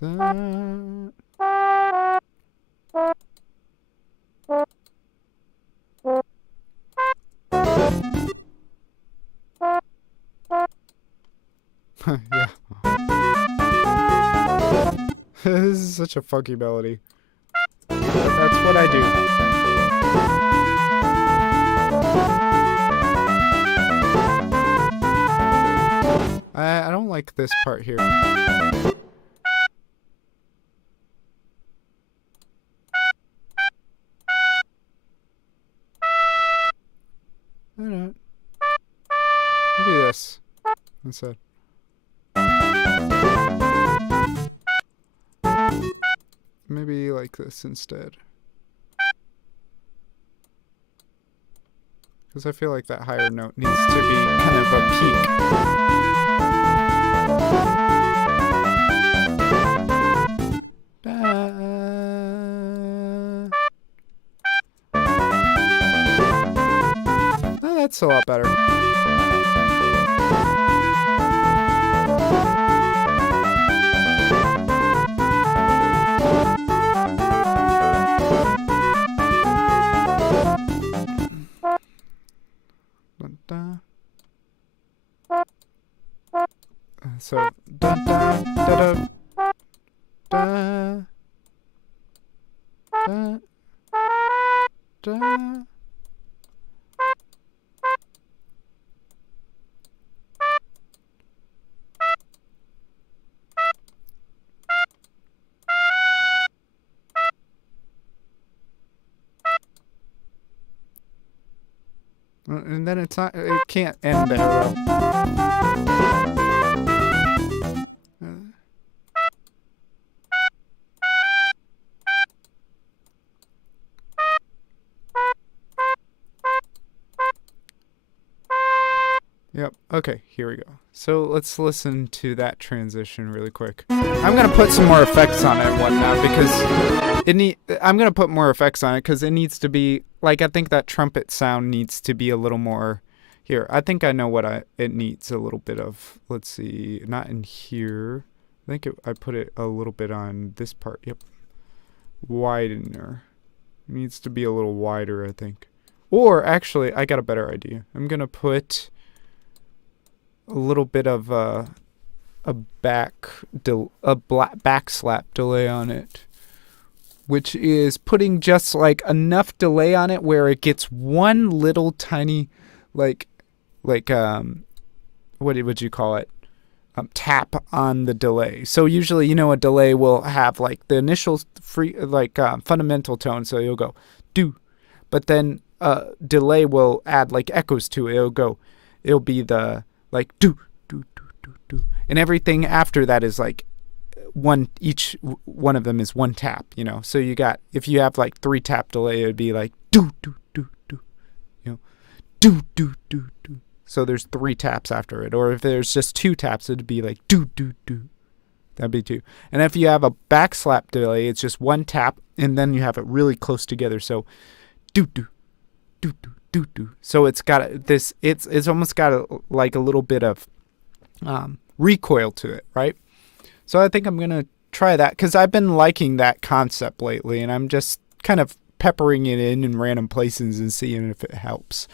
That. Yeah. This is such a funky melody. But that's what I do. I don't like this part here. Maybe this instead. Maybe like this instead. Because I feel like that higher note needs to be kind of a peak. Oh, that's a lot better. So da da da da da da da. And then it's not. It can't end there though. Yep. Okay, here we go. So let's listen to that transition really quick. I'm gonna put some more effects on it and whatnot because I'm gonna put more effects on it because it needs to be like, I think that trumpet sound needs to be a little more. Here, I think I know what it needs a little bit of. Let's see, not in here. I think I put it a little bit on this part. Yep. Widener. It needs to be a little wider, I think. Or actually, I got a better idea. I'm gonna put a little bit of a back slap delay on it, which is putting just like enough delay on it where it gets one little tiny what would you call it, tap on the delay. So usually, a delay will have like the initial fundamental tone, so you'll go do, but then delay will add like echoes to it. It'll be the like do do do do do, and everything after that is like each one of them is one tap. So you got, if you have like 3 tap delay, it would be like do do do do, do do do do. So there's 3 taps after it. Or if there's just 2 taps, it'd be like do do do. That'd be 2. And if you have a back slap delay, it's just 1 tap, and then you have it really close together. So do do do do do do. So it's got this. It's almost got like a little bit of recoil to it, right? So I think I'm gonna try that because I've been liking that concept lately, and I'm just kind of peppering it in random places and seeing if it helps.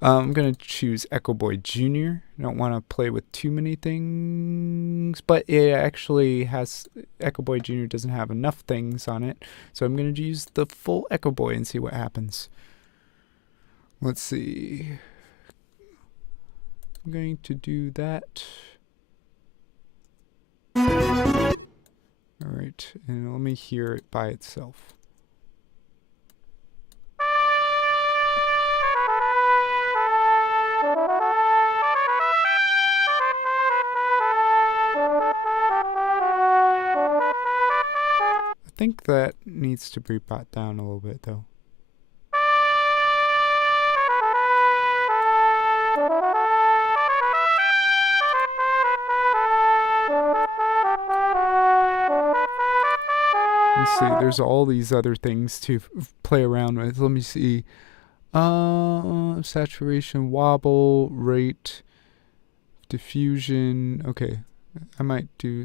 I'm gonna choose Echo Boy Jr. I don't want to play with too many things, but it actually has, Echo Boy Jr. doesn't have enough things on it, so I'm gonna use the full Echo Boy and see what happens. Let's see. I'm going to do that. Alright, and let me hear it by itself. I think that needs to be brought down a little bit though. Let's see, there's all these other things to play around with. Let me see. Saturation, wobble, rate, diffusion. Okay, I might do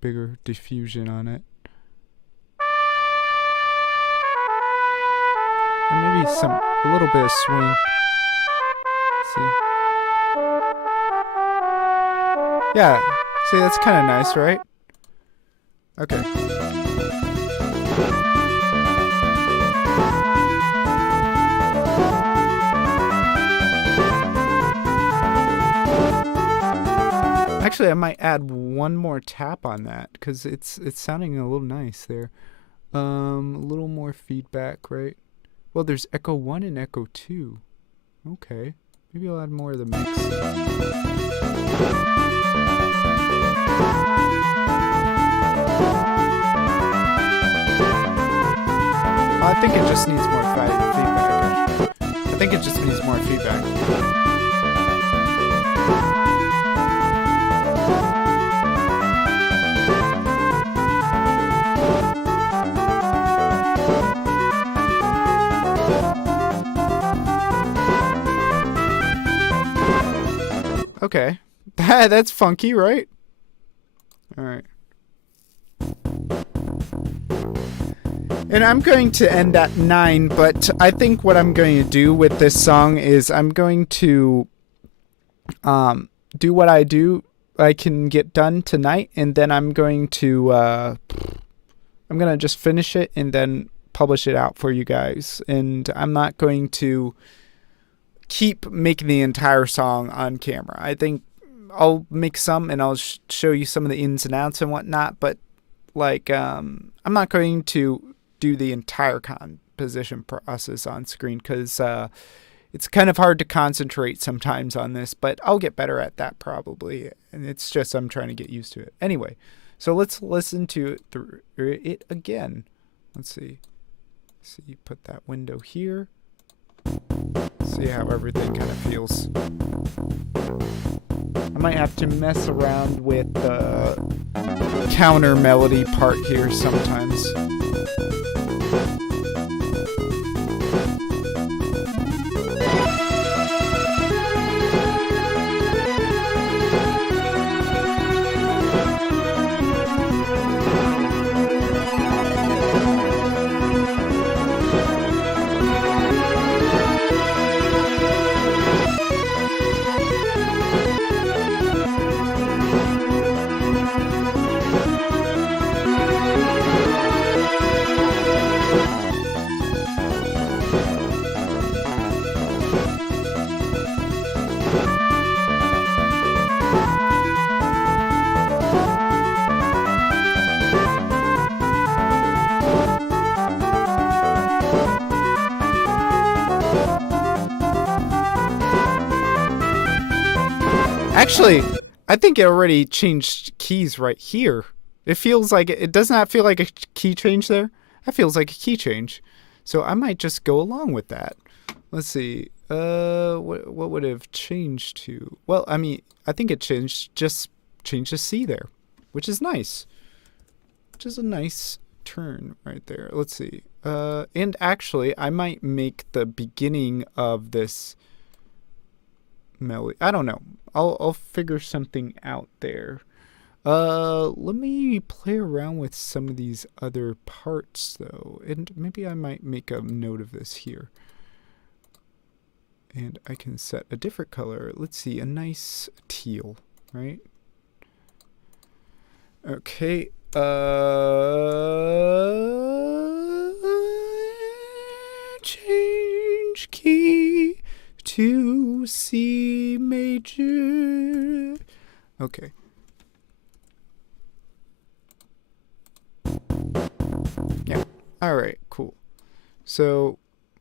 bigger diffusion on it. And maybe a little bit of swing. Let's see. Yeah, see, that's kind of nice, right? Okay. Actually, I might add one more tap on that because it's sounding a little nice there. A little more feedback, right? Well, there's echo 1 and echo 2. Okay. Maybe I'll add more of the mix. I think it just needs more feedback. I think it just needs more feedback. Okay. That's funky, right? Alright. And I'm going to end at 9, but I think what I'm going to do with this song is I'm going to do what I can get done tonight, and then I'm going to just finish it and then publish it out for you guys. And I'm not going to keep making the entire song on camera. I think I'll make some and I'll show you some of the ins and outs and whatnot, but like I'm not going to do the entire composition process on screen because it's kind of hard to concentrate sometimes on this, but I'll get better at that probably, and it's just I'm trying to get used to it. Anyway, so let's listen to it again. Let's see. Put that window here. See how everything kind of feels. I might have to mess around with the counter melody part here sometimes. Actually, I think it already changed keys right here. It feels like it does not feel like a key change there. That feels like a key change. So I might just go along with that. Let's see. What would have changed to? Well, I mean, I think it changed to C there, which is nice. Which is a nice turn right there. Let's see. And actually, I might make the beginning of this melody. I don't know. I'll figure something out there. Let me play around with some of these other parts though, and maybe I might make a note of this here. And I can set a different color. Let's see, a nice teal, right? Okay. Change key to C major. Okay. Yeah. All right. Cool. So,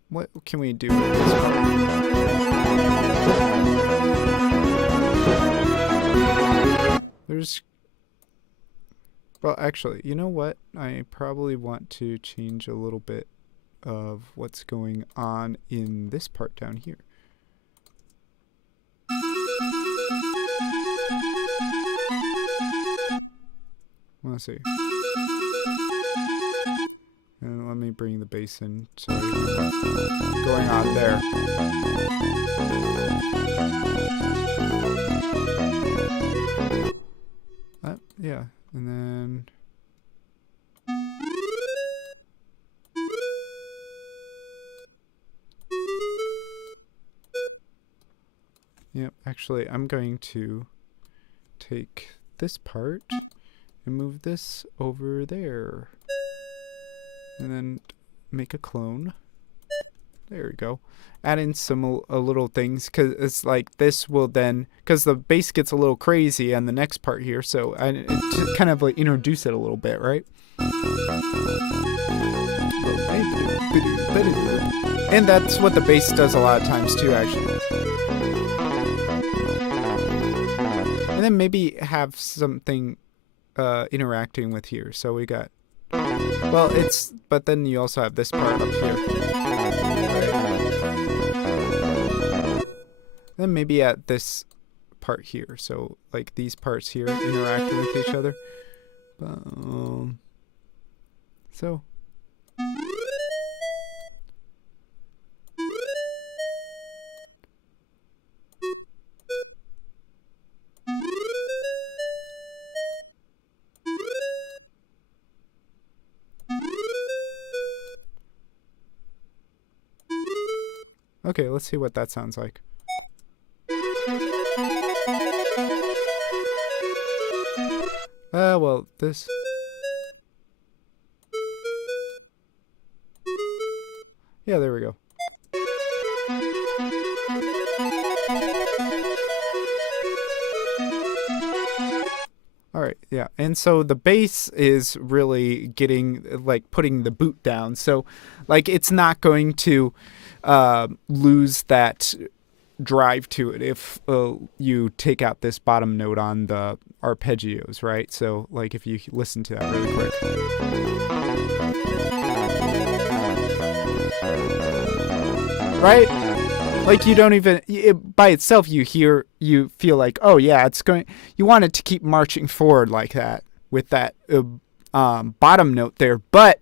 what can we do with this part? Well, actually, you know what? I probably want to change a little bit of what's going on in this part down here. Let's see. And let me bring the bass in. Sorry. What's going on there? that. Yeah. And then... Yep, actually, I'm going to take this part and move this over there. And then make a clone. There we go. Add in some little things, because it's like this will then, because the bass gets a little crazy on the next part here, so to kind of like introduce it a little bit, right? And that's what the bass does a lot of times too, actually. And then maybe have something interacting with here. So we got, well, but then you also have this part up here. Then maybe at this part here. So like these parts here interacting with each other. So. Okay, let's see what that sounds like. Well, this... Yeah, there we go. Alright, yeah. And so the bass is really getting, like, putting the boot down. So, like, it's not going to lose that drive to it if you take out this bottom note on the arpeggios, right? So, like, if you listen to that really quick. Right? Like, you don't even, by itself, you feel like, oh yeah, it's going, you want it to keep marching forward like that, with that bottom note there, but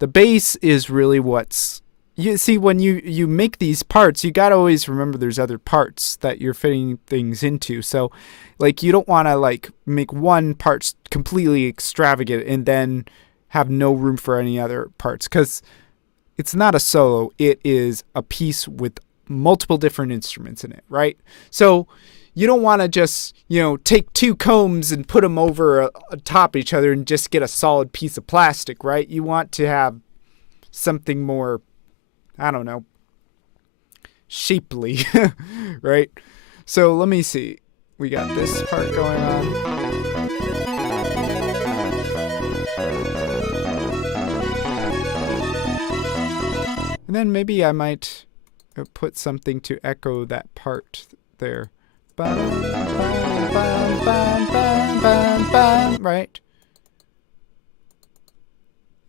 the bass is really what's, you see, when you make these parts, you gotta always remember there's other parts that you're fitting things into, so, like, you don't want to, like, make one part completely extravagant and then have no room for any other parts, because it's not a solo, it is a piece with multiple different instruments in it, right? So you don't want to just, take two combs and put them over atop each other and just get a solid piece of plastic, right? You want to have something more, I don't know, shapely, right? So let me see. We got this part going on. And then maybe I might put something to echo that part there. Bum, bum, bum, bum, bum, bum, bum, right?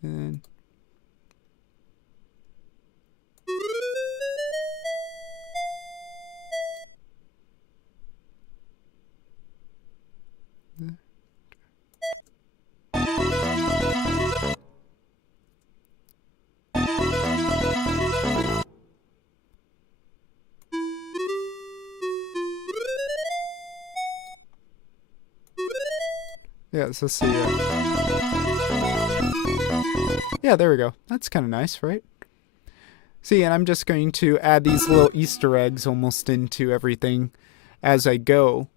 And yeah, let's see. Yeah, there we go. That's kind of nice, right? See, and I'm just going to add these little Easter eggs almost into everything as I go.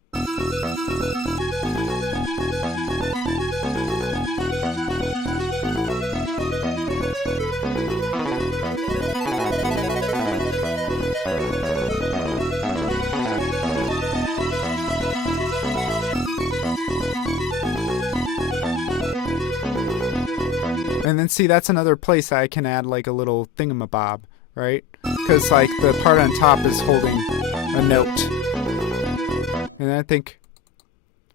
And then see, that's another place I can add like a little thingamabob, right? Because like the part on top is holding a note. And I think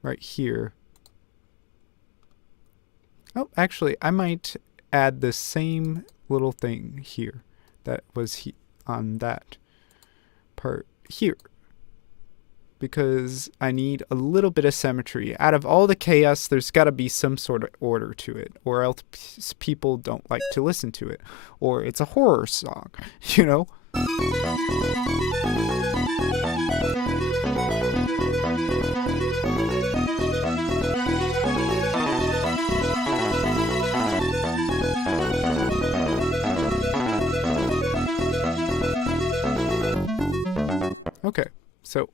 right here. Oh, actually, I might add the same little thing here that was on that part here. Because I need a little bit of symmetry. Out of all the chaos, there's got to be some sort of order to it, or else people don't like to listen to it, or it's a horror song, you know? Okay, so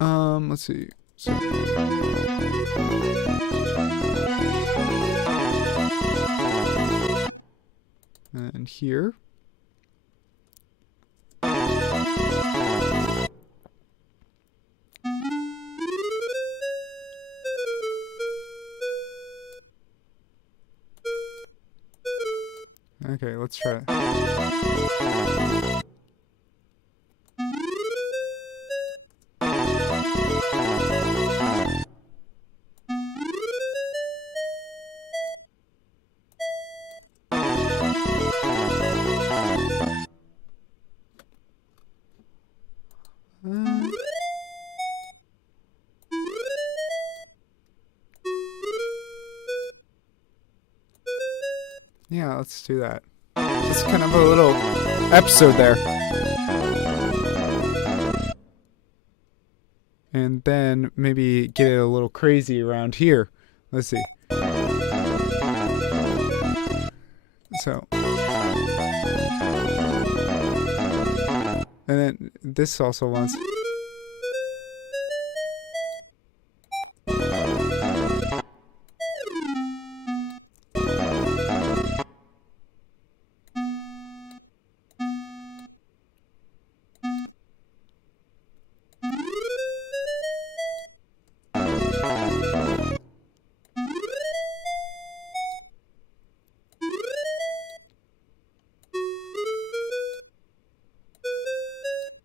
let's see. So, and here. Okay, let's try it. Yeah, let's do that. Just kind of a little episode there. And then maybe get it a little crazy around here. Let's see. So. And then this also wants.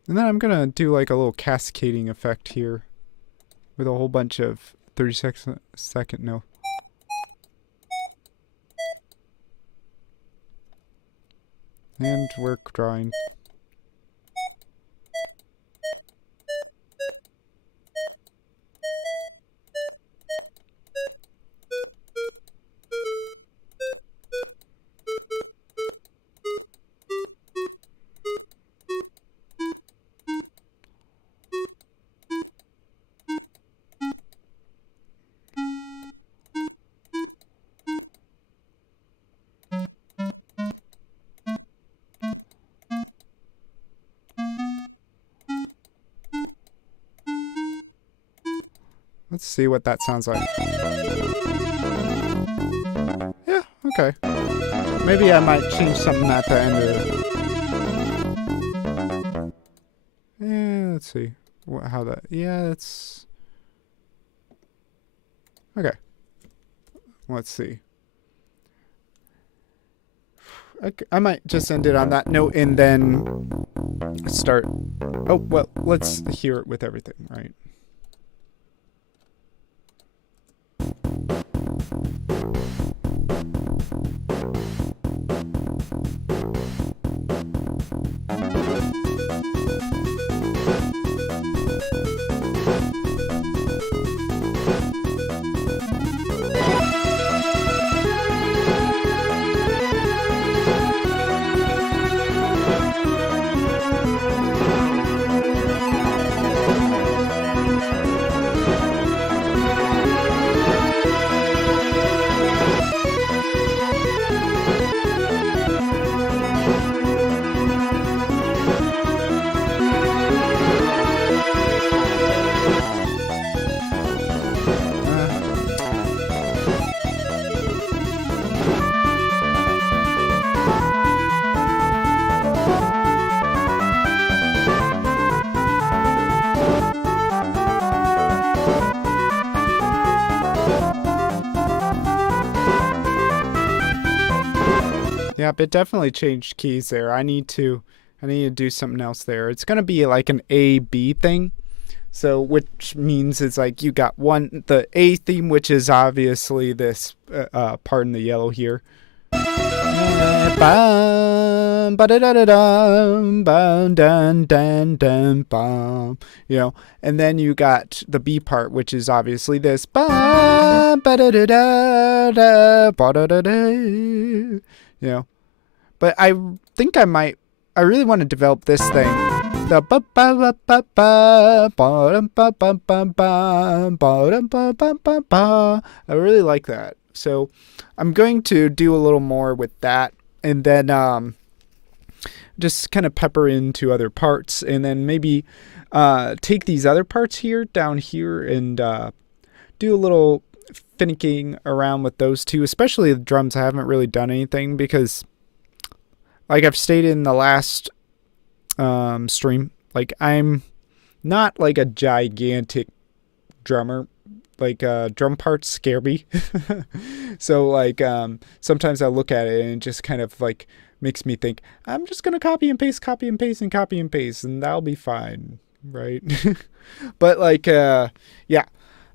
And then I'm gonna do like a little cascading effect here with a whole bunch of 30-second no. And work drawing. Let's see what that sounds like. Yeah, okay. Maybe I might change something at the end of it. Yeah, let's see. How that... Yeah, that's... Okay. Let's see. I might just end it on that note and then start... Oh, well, let's hear it with everything, right? Yep, it definitely changed keys there. I need to do something else there. It's gonna be like an A-B thing. So, which means it's like you got the A theme, which is obviously this part in the yellow here. You know, and then you got the B part, which is obviously this. You know, but I think I really want to develop this thing. The I really like that. So I'm going to do a little more with that, and then just kind of pepper into other parts, and then maybe take these other parts here down here and do a little finicking around with those two, especially the drums. I haven't really done anything because, like I've stated in the last stream, like I'm not like a gigantic drummer. Like drum parts scare me. So like sometimes I look at it and it just kind of like makes me think I'm just gonna copy and paste, copy and paste, and copy and paste, and that'll be fine, right? But like yeah,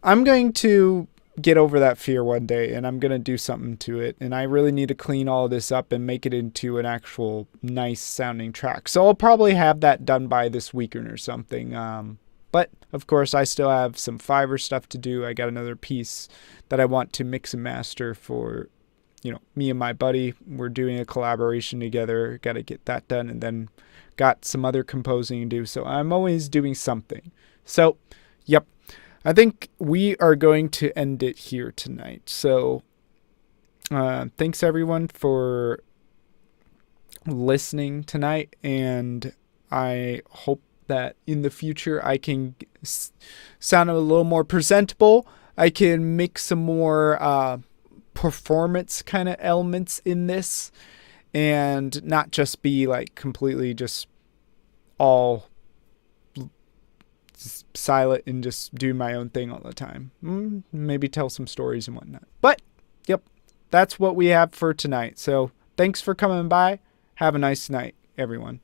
I'm going to get over that fear one day, and I'm gonna do something to it, and I really need to clean all this up and make it into an actual nice sounding track. So I'll probably have that done by this weekend or something. But of course, I still have some Fiverr stuff to do. I got another piece that I want to mix and master for, me and my buddy. We're doing a collaboration together. Got to get that done, and then got some other composing to do. So I'm always doing something. So, yep. I think we are going to end it here tonight. So, thanks everyone for listening tonight, and I hope that in the future I can sound a little more presentable. I can make some more performance kind of elements in this, and not just be like completely just all silent and just do my own thing all the time. Maybe tell some stories and whatnot. But yep, that's what we have for tonight. So thanks for coming by. Have a nice night, everyone.